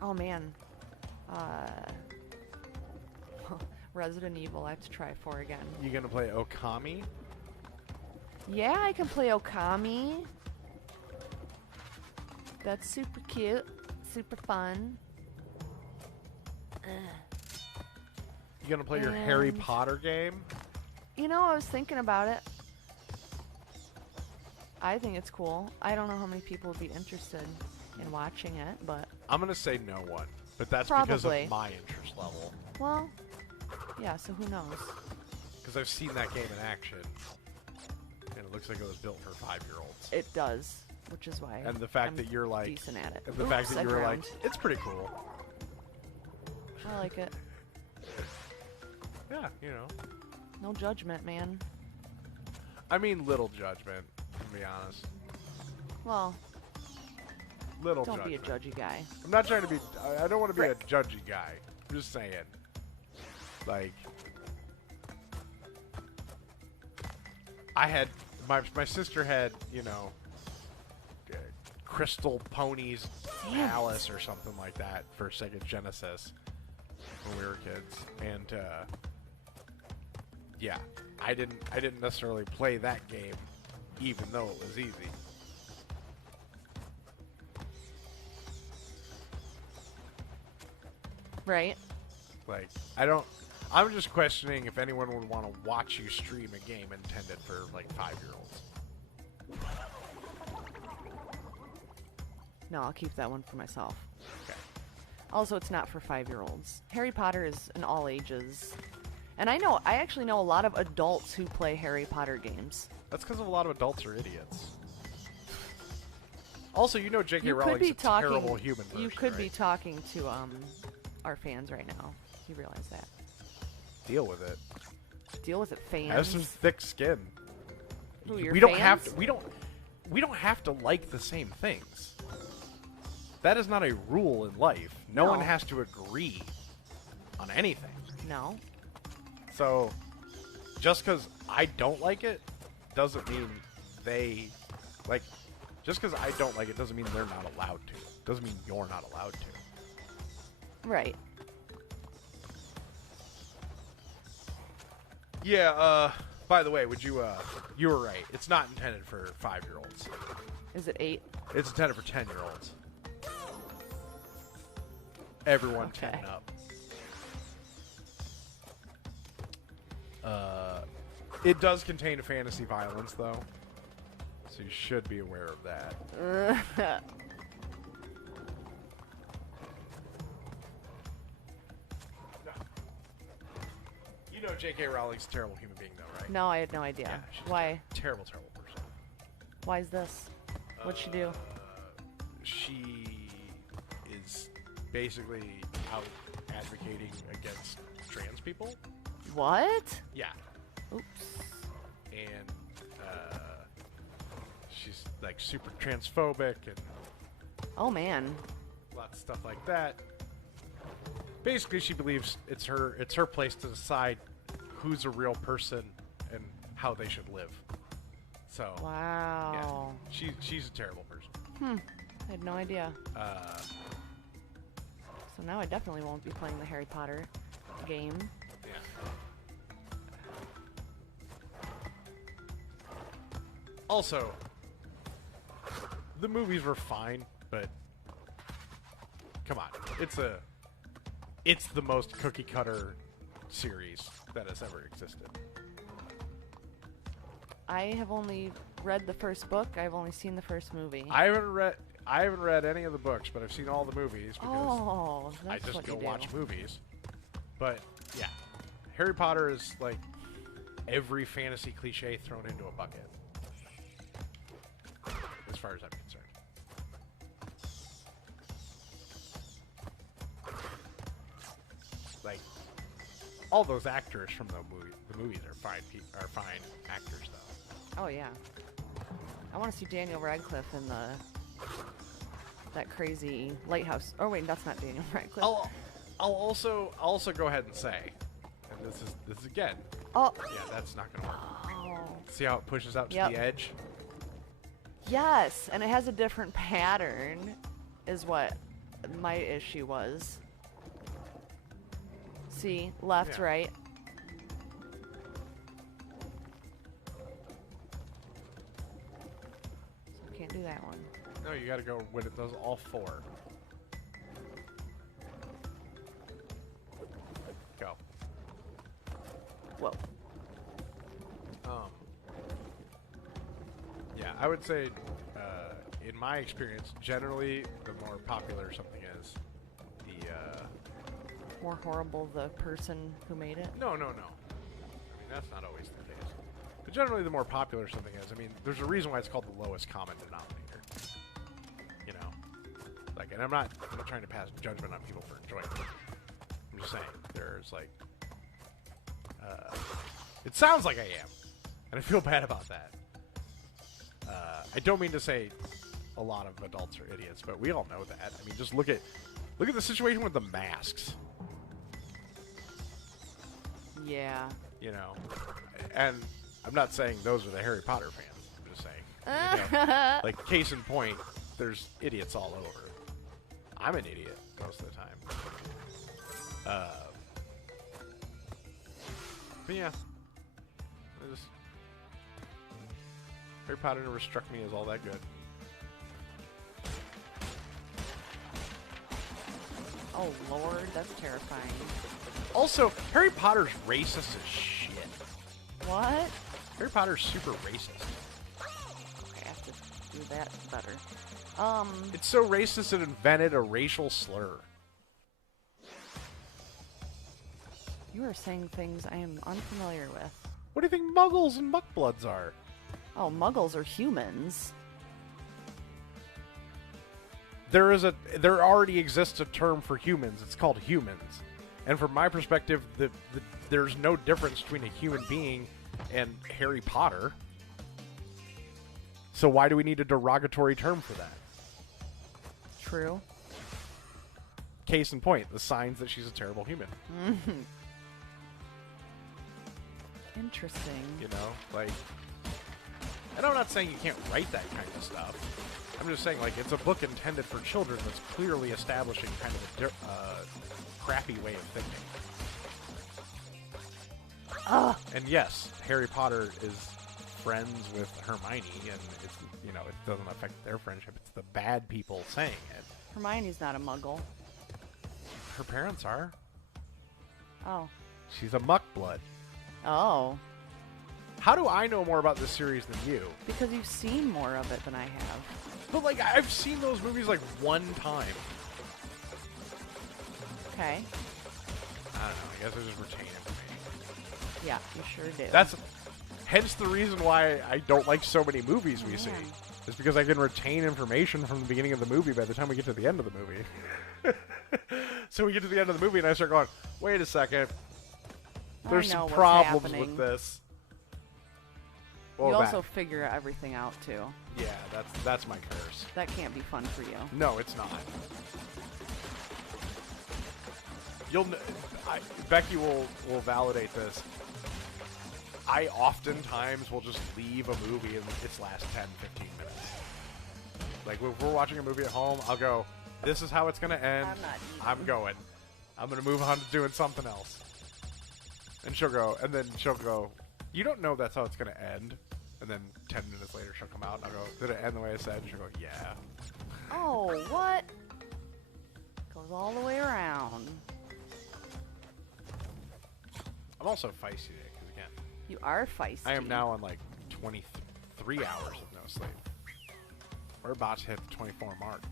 oh man. Resident Evil, I have to try 4 again. You gonna play Okami? Yeah, I can play Okami. That's super cute, super fun. You gonna play your Harry And- Potter game? You know, I was thinking about it. I think it's cool. I don't know how many people would be interested in watching it, but I'm gonna say no one, but that's because Probably. of my interest level. well, yeah. So who knows? Because I've seen that game in action, and it looks like it was built for 5-year-olds. It does, which is why. And the fact I'm that you're like, decent at it. and the fact Oops, that I you were like, drowned. it's pretty cool. I like it. Yeah, you know. No judgment, man. I mean, little judgment, to be honest. Well, Little don't be a judgment. judgy guy. I'm not trying to be. I don't want to be Frick. a judgy guy. I'm just saying. Like, I had my sister had, you know, Crystal Ponies Damn it. Palace or something like that for Sega Genesis when we were kids, and yeah, I didn't necessarily play that game, even though it was easy. Right? Like, I'm just questioning if anyone would want to watch you stream a game intended for, like, 5-year-olds. No, I'll keep that one for myself. Okay. Also, it's not for 5-year-olds. Harry Potter is an all ages. And I actually know a lot of adults who play Harry Potter games. That's because a lot of adults are idiots. Also, you know J.K. You could Rowling's be a talking. terrible human person, You could be right? talking to our fans right now. You realize that? Deal with it. Deal with it, fans. Have some thick skin. Who, your we don't have fans? to. We don't have to like the same things. That is not a rule in life. No No. one has to agree on anything. No. So, just because I don't like it doesn't mean they like. Just because I don't like it doesn't mean they're not allowed to. Doesn't mean you're not allowed to. Right. Yeah, by the way, you were right. It's not intended for 5-year-olds. Is it 8? It's intended for 10-year-olds. Everyone 10 and up. It does contain fantasy violence, though. So you should be aware of that. You know J.K. Rowling's a terrible human being, though, right? No, I had no idea. Yeah, she's Why? a terrible, terrible person. Why is this? What'd she do? She is basically out advocating against trans people. What? Yeah. Oops. And she's like super transphobic and Oh man. lots of stuff like that. Basically, she believes it's her place to decide who's a real person and how they should live. So Wow. yeah, she's a terrible person. I had no idea. Uh, So now I definitely won't be playing the Harry Potter game. yeah. Also, the movies were fine, but come on, it's the most cookie cutter series that has ever existed. I have only read the first book. I've only seen the first movie. I haven't read any of the books, but I've seen all the movies because Oh, I that's just what go you do. watch movies. But yeah, Harry Potter is like every fantasy cliche thrown into a bucket, as far as I'm concerned. Like all those actors from the movies are fine actors though. Oh yeah. I want to see Daniel Radcliffe in that crazy lighthouse. Oh wait, that's not Daniel Radcliffe. I'll also go ahead and say, and this is again, Oh. yeah, that's not gonna work. Oh. See how it pushes out to Yep. the edge? Yes, and it has a different pattern, is what my issue was. See, left, Yeah. right. So can't do that one. No, you gotta go when it does all 4. Go. Whoa. Yeah, I would say, in my experience, generally, the more popular something is, the, More horrible the person who made it. no. I mean, that's not always the case. But generally, the more popular something is, I mean, there's a reason why it's called the lowest common denominator. You know? Like, and I'm not trying to pass judgment on people for enjoying it. I'm just saying, there's, like, it sounds like I am, and I feel bad about that. I don't mean to say a lot of adults are idiots, but we all know that. I mean, just look at the situation with the masks. Yeah. You know, and I'm not saying those are the Harry Potter fans. I'm just saying, you know, like case in point, there's idiots all over. I'm an idiot most of the time. But yeah, Harry Potter never struck me as all that good. Oh lord, that's terrifying. Also, Harry Potter's racist as shit. What? Harry Potter's super racist. I have to do that better. It's so racist it invented a racial slur. You are saying things I am unfamiliar with. What do you think muggles and muckbloods are? Oh, muggles are humans. There already exists a term for humans. It's called humans. And from my perspective, there's no difference between a human being and Harry Potter. So why do we need a derogatory term for that? True. Case in point, the signs that she's a terrible human. Interesting. You know, like And I'm not saying you can't write that kind of stuff. I'm just saying, like, it's a book intended for children that's clearly establishing kind of a crappy way of thinking. And yes, Harry Potter is friends with Hermione, and it's, you know, it doesn't affect their friendship. It's the bad people saying it. Hermione's not a muggle. Her parents are. Oh. She's a muckblood. Oh. How do I know more about this series than you? Because you've seen more of it than I have. But, like, I've seen those movies, like, one time. Okay. I don't know. I guess I just retain information. Yeah, you sure do. That's hence the reason why I don't like so many movies we see. Is because I can retain information from the beginning of the movie by the time we get to the end of the movie. So we get to the end of the movie and I start going, wait a second. There's some problems with this. Well, you also figure everything out, too. Yeah, that's my curse. That can't be fun for you. No, it's not. Becky will validate this. I oftentimes will just leave a movie in its last 10, 15 minutes. Like, if we're watching a movie at home, I'll go, this is how it's going to end. I'm going. I'm going to move on to doing something else. And she'll go, you don't know that's how it's going to end. And then 10 minutes later, she'll come out, and I'll go, did it end the way I said? And she'll go, yeah. Oh, what? Goes all the way around. I'm also feisty today, because again, you are feisty. I am now on like 23 hours of no sleep. We're about to hit the 24 mark.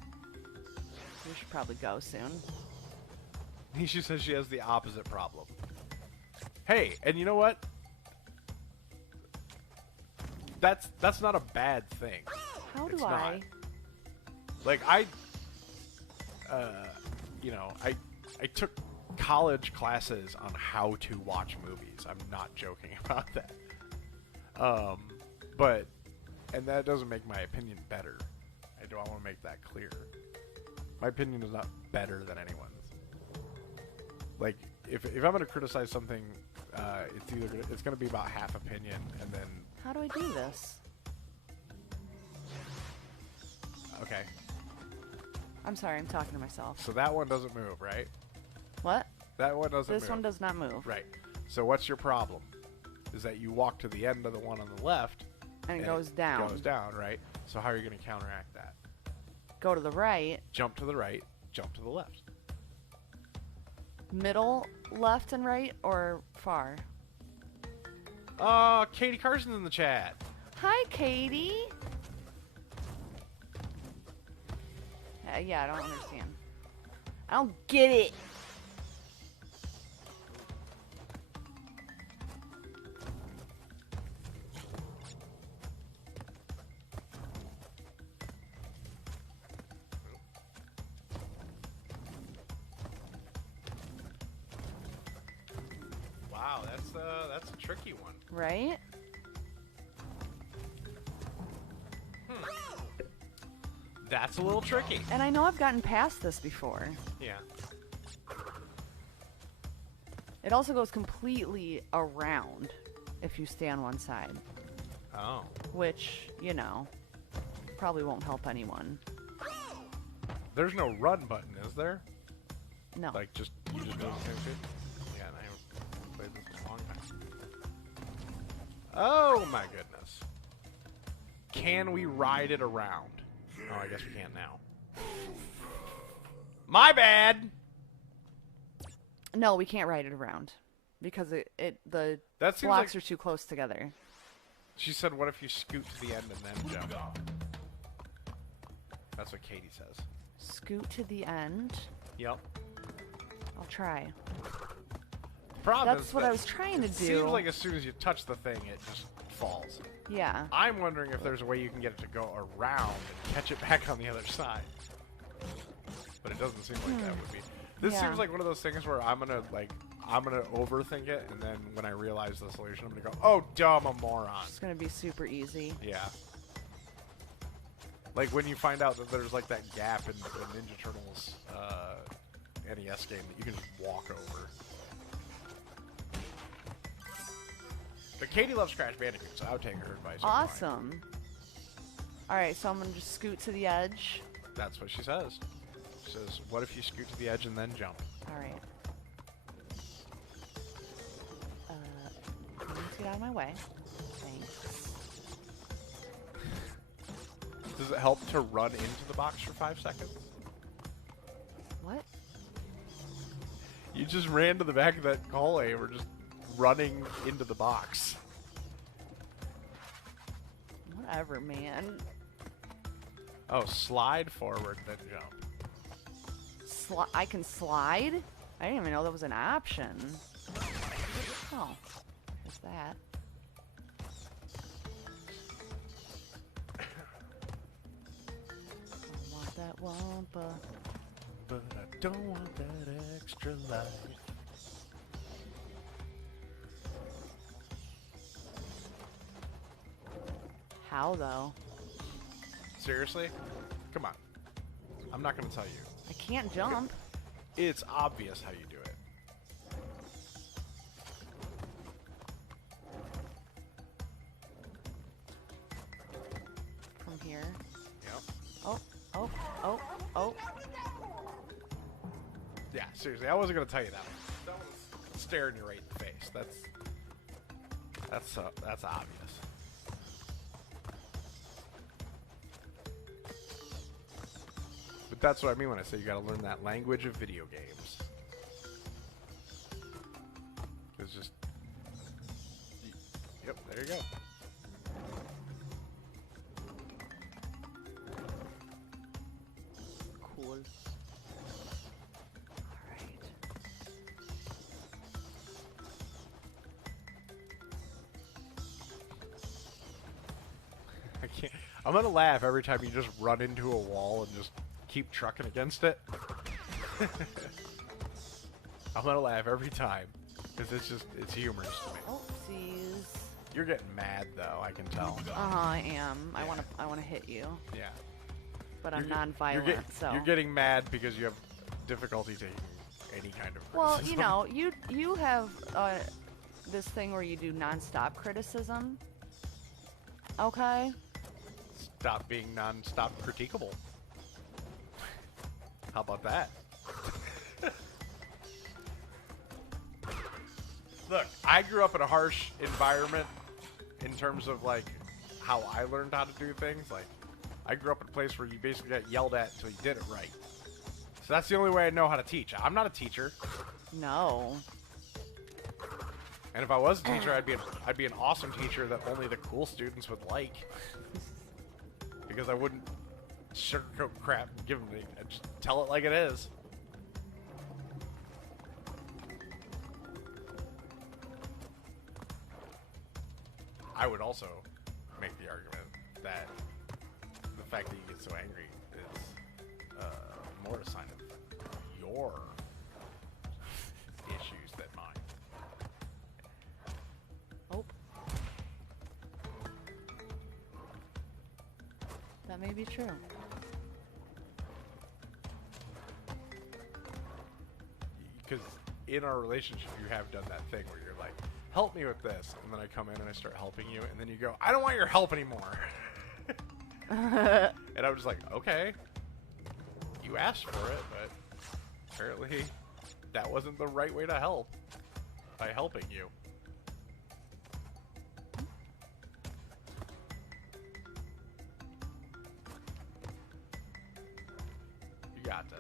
We should probably go soon. She says she has the opposite problem. Hey, and you know what? That's not a bad thing. How do it's I? Not. Like you know, I took college classes on how to watch movies. I'm not joking about that. But that doesn't make my opinion better. I want to make that clear. My opinion is not better than anyone's. Like, if I'm going to criticize something, it's going to be about half opinion, and then. How do I do this? Okay. I'm sorry, I'm talking to myself. So that one doesn't move, right? What? That one doesn't move. This one does not move. Right. So what's your problem? Is that you walk to the end of the one on the left. And it goes down. It goes down, right? So how are you going to counteract that? Go to the right. Jump to the right. Jump to the left. Middle, left, and right, or far? Katie Carson's in the chat. Hi, Katie. Yeah, I don't understand. I don't get it. Wow, that's a tricky one. Right? That's a little tricky. And I know I've gotten past this before. Yeah. It also goes completely around if you stay on one side. Oh. Which, you know, probably won't help anyone. There's no run button, is there? No. Like, you just do the same shit? Yeah, and I haven't played this in a long time. Oh, my goodness. Can we ride it around? Oh, I guess we can't now. My bad! No, we can't ride it around. Because the That seems blocks like- are too close together. She said, what if you scoot to the end and then jump? That's what Katie says. Scoot to the end. Yep. I'll try. Problem That's is what that I was trying to it do. seems like as soon as you touch the thing, it just falls. Yeah. I'm wondering if there's a way you can get it to go around and catch it back on the other side. But it doesn't seem like that would be. This seems like one of those things where I'm gonna overthink it, and then when I realize the solution, I'm gonna go, "Oh, dumb, a moron." It's gonna be super easy. Yeah. Like when you find out that there's like that gap in the Ninja Turtles NES game that you can just walk over. But Katie loves Crash Bandicoot, so I would take her advice. Awesome. Alright, so I'm gonna just scoot to the edge. That's what she says. She says, what if you scoot to the edge and then jump? Alright. Please get out of my way. Thanks. Does it help to run into the box for 5 seconds? What? You just ran to the back of that hallway and were just running into the box. Whatever, man. Oh, slide forward, then jump. I can slide? I didn't even know that was an option. Oh, there's that. I want that wampa. But I don't want that extra life. How though? Seriously? Come on. I'm not going to tell you. I can't jump. It's obvious how you do it. From here. Yep. Oh, oh, oh, oh. Yeah, seriously, I wasn't going to tell you that one. That was staring you right in the face. That's obvious. But that's what I mean when I say you got to learn that language of video games. It's just... Yep, there you go. Cool. Alright. I can't... I'm going to laugh every time you just run into a wall and just keep trucking against it. I'm going to laugh every time. Because it's humorous to me. Oopsies. You're getting mad though, I can tell. I am. I wanna hit you. Yeah. But I'm You're non-violent, so. You're getting mad because you have difficulty taking any kind of Well, criticism. you know, you have this thing where you do non-stop criticism. Okay. Stop being non-stop critiquable. How about that? Look, I grew up in a harsh environment in terms of like how I learned how to do things. Like, I grew up in a place where you basically got yelled at until you did it right. So that's the only way I know how to teach. I'm not a teacher, No. and if I was a teacher, I'd be an awesome teacher that only the cool students would like, because I wouldn't sugarcoat crap and give them. I'd just tell it like it is. I would also make the argument that the fact that you get so angry is more a sign of your issues than mine. Oh. That may be true. Because in our relationship, you have done that thing where you're like, help me with this, and then I come in and I start helping you, and then you go, I don't want your help anymore. And I'm just like, okay, you asked for it, but apparently that wasn't the right way to help by helping you. You got this.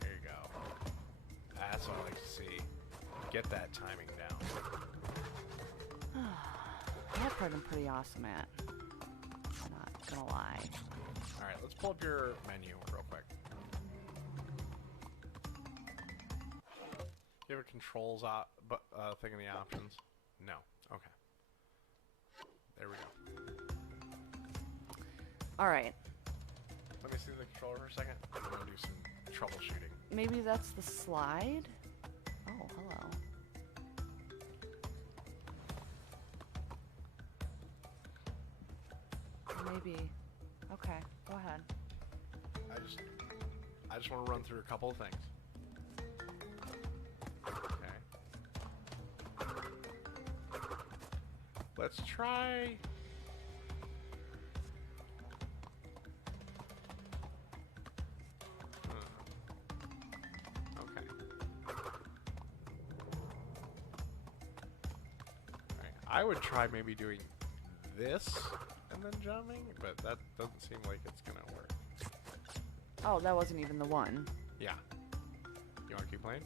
There you go. That's what I like to see. Get that timing down. That part I'm pretty awesome at. I'm not gonna lie. Alright, let's pull up your menu real quick. Do you have a controls thing in the options? No. Okay. There we go. Alright. Let me see the controller for a second. I'm gonna do some troubleshooting. Maybe that's the slide? Oh, hello. Maybe. Okay, go ahead. I just want to run through a couple of things. let's try. Okay. Alright, I would try maybe doing this and then jumping, but that doesn't seem like it's gonna work. Oh, that wasn't even the one. Yeah. You wanna keep playing?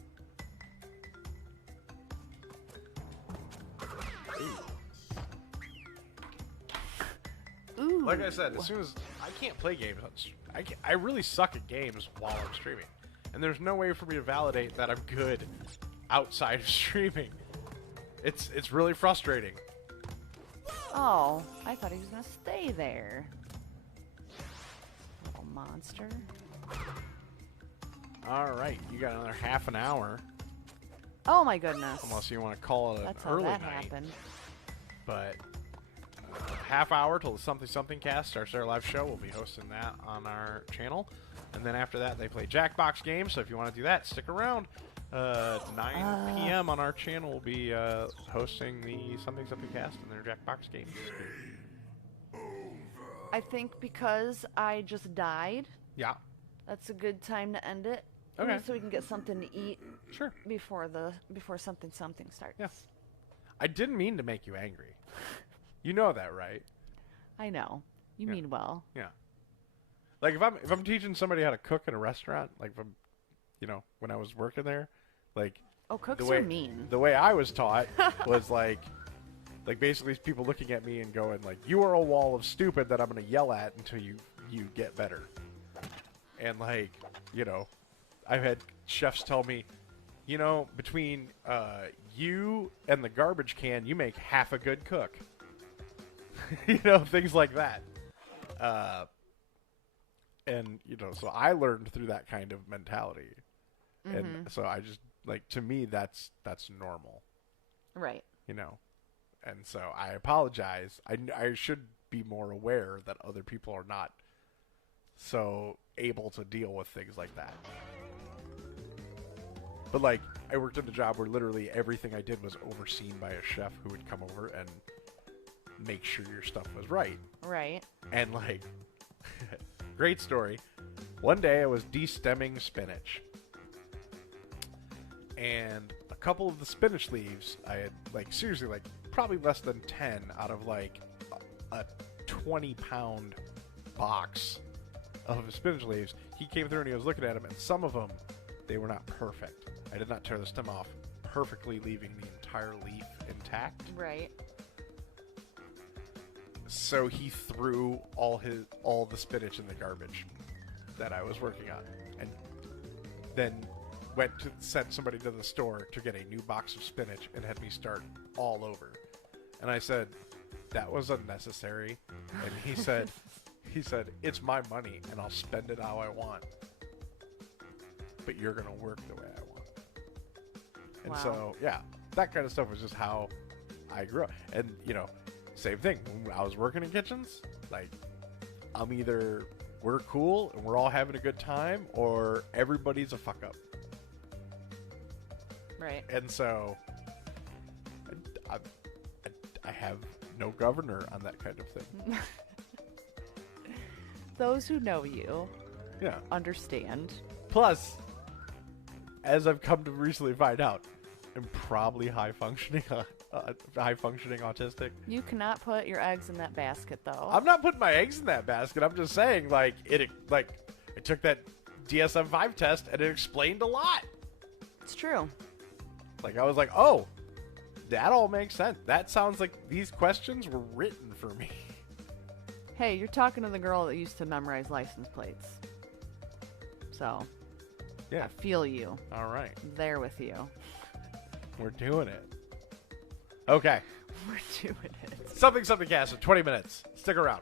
Ooh. Like I said, as soon as I can't play games, I really suck at games while I'm streaming, and there's no way for me to validate that I'm good outside of streaming. It's really frustrating. Oh, I thought he was gonna stay there. Little monster. All right, you got another half an hour, Oh my goodness. unless you want to call it an That's how early that night. happened. But half hour till the Something Cast starts their live show. We'll be hosting that on our channel, and then after that they play Jackbox games. So if you want to do that, stick around. 9 p.m. on our channel will be hosting the Something Cast and their Jackbox games. I think because I just died, Yeah. that's a good time to end it. Okay. So we can get something to eat Sure. before something starts. Yeah. I didn't mean to make you angry. You know that, right? I know. You Yeah. mean well. Yeah. Like if I'm teaching somebody how to cook in a restaurant, like if I'm, when I was working there, like Oh, cooks the way are mean. the way I was taught was like basically people looking at me and going like, "You are a wall of stupid that I'm going to yell at until you get better." And like, I've had chefs tell me, between you and the garbage can, you make half a good cook. Things like that. And, so I learned through that kind of mentality. Mm-hmm. And so I just, to me, that's normal, Right. And so I apologize. I should be more aware that other people are not so able to deal with things like that. But, I worked at a job where literally everything I did was overseen by a chef who would come over and make sure your stuff was right. Right. And, great story. One day I was de-stemming spinach. And a couple of the spinach leaves, I had, seriously, probably less than 10 out of, a 20-pound box of spinach leaves. He came through and he was looking at them, and some of them, they were not perfect. I did not tear the stem off perfectly, leaving the entire leaf intact. Right. So he threw all the spinach in the garbage that I was working on, and then went to send somebody to the store to get a new box of spinach and had me start all over. And I said, "That was unnecessary." And he said, "It's my money and I'll spend it how I want, but you're gonna work the way I want." And Wow. so, yeah, that kind of stuff was just how I grew up. And same thing. When I was working in kitchens, I'm either we're cool and we're all having a good time, or everybody's a fuck up. Right. And so I have no governor on that kind of thing. Those who know you Yeah. understand. Plus, as I've come to recently find out, I'm probably high functioning autistic. You cannot put your eggs in that basket, though. I'm not putting my eggs in that basket. I'm just saying, I took that DSM-5 test and it explained a lot. It's true. I was like, oh, that all makes sense. That sounds like these questions were written for me. Hey, you're talking to the girl that used to memorize license plates. So, Yeah. I feel you. All right. I'm there with you. We're doing it. Okay. We're doing it. Something cast in 20 minutes. Stick around.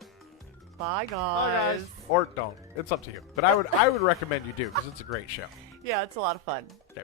Bye, Bye, guys. guys. Or don't. It's up to you. But I would recommend you do, because it's a great show. Yeah, it's a lot of fun. Okay.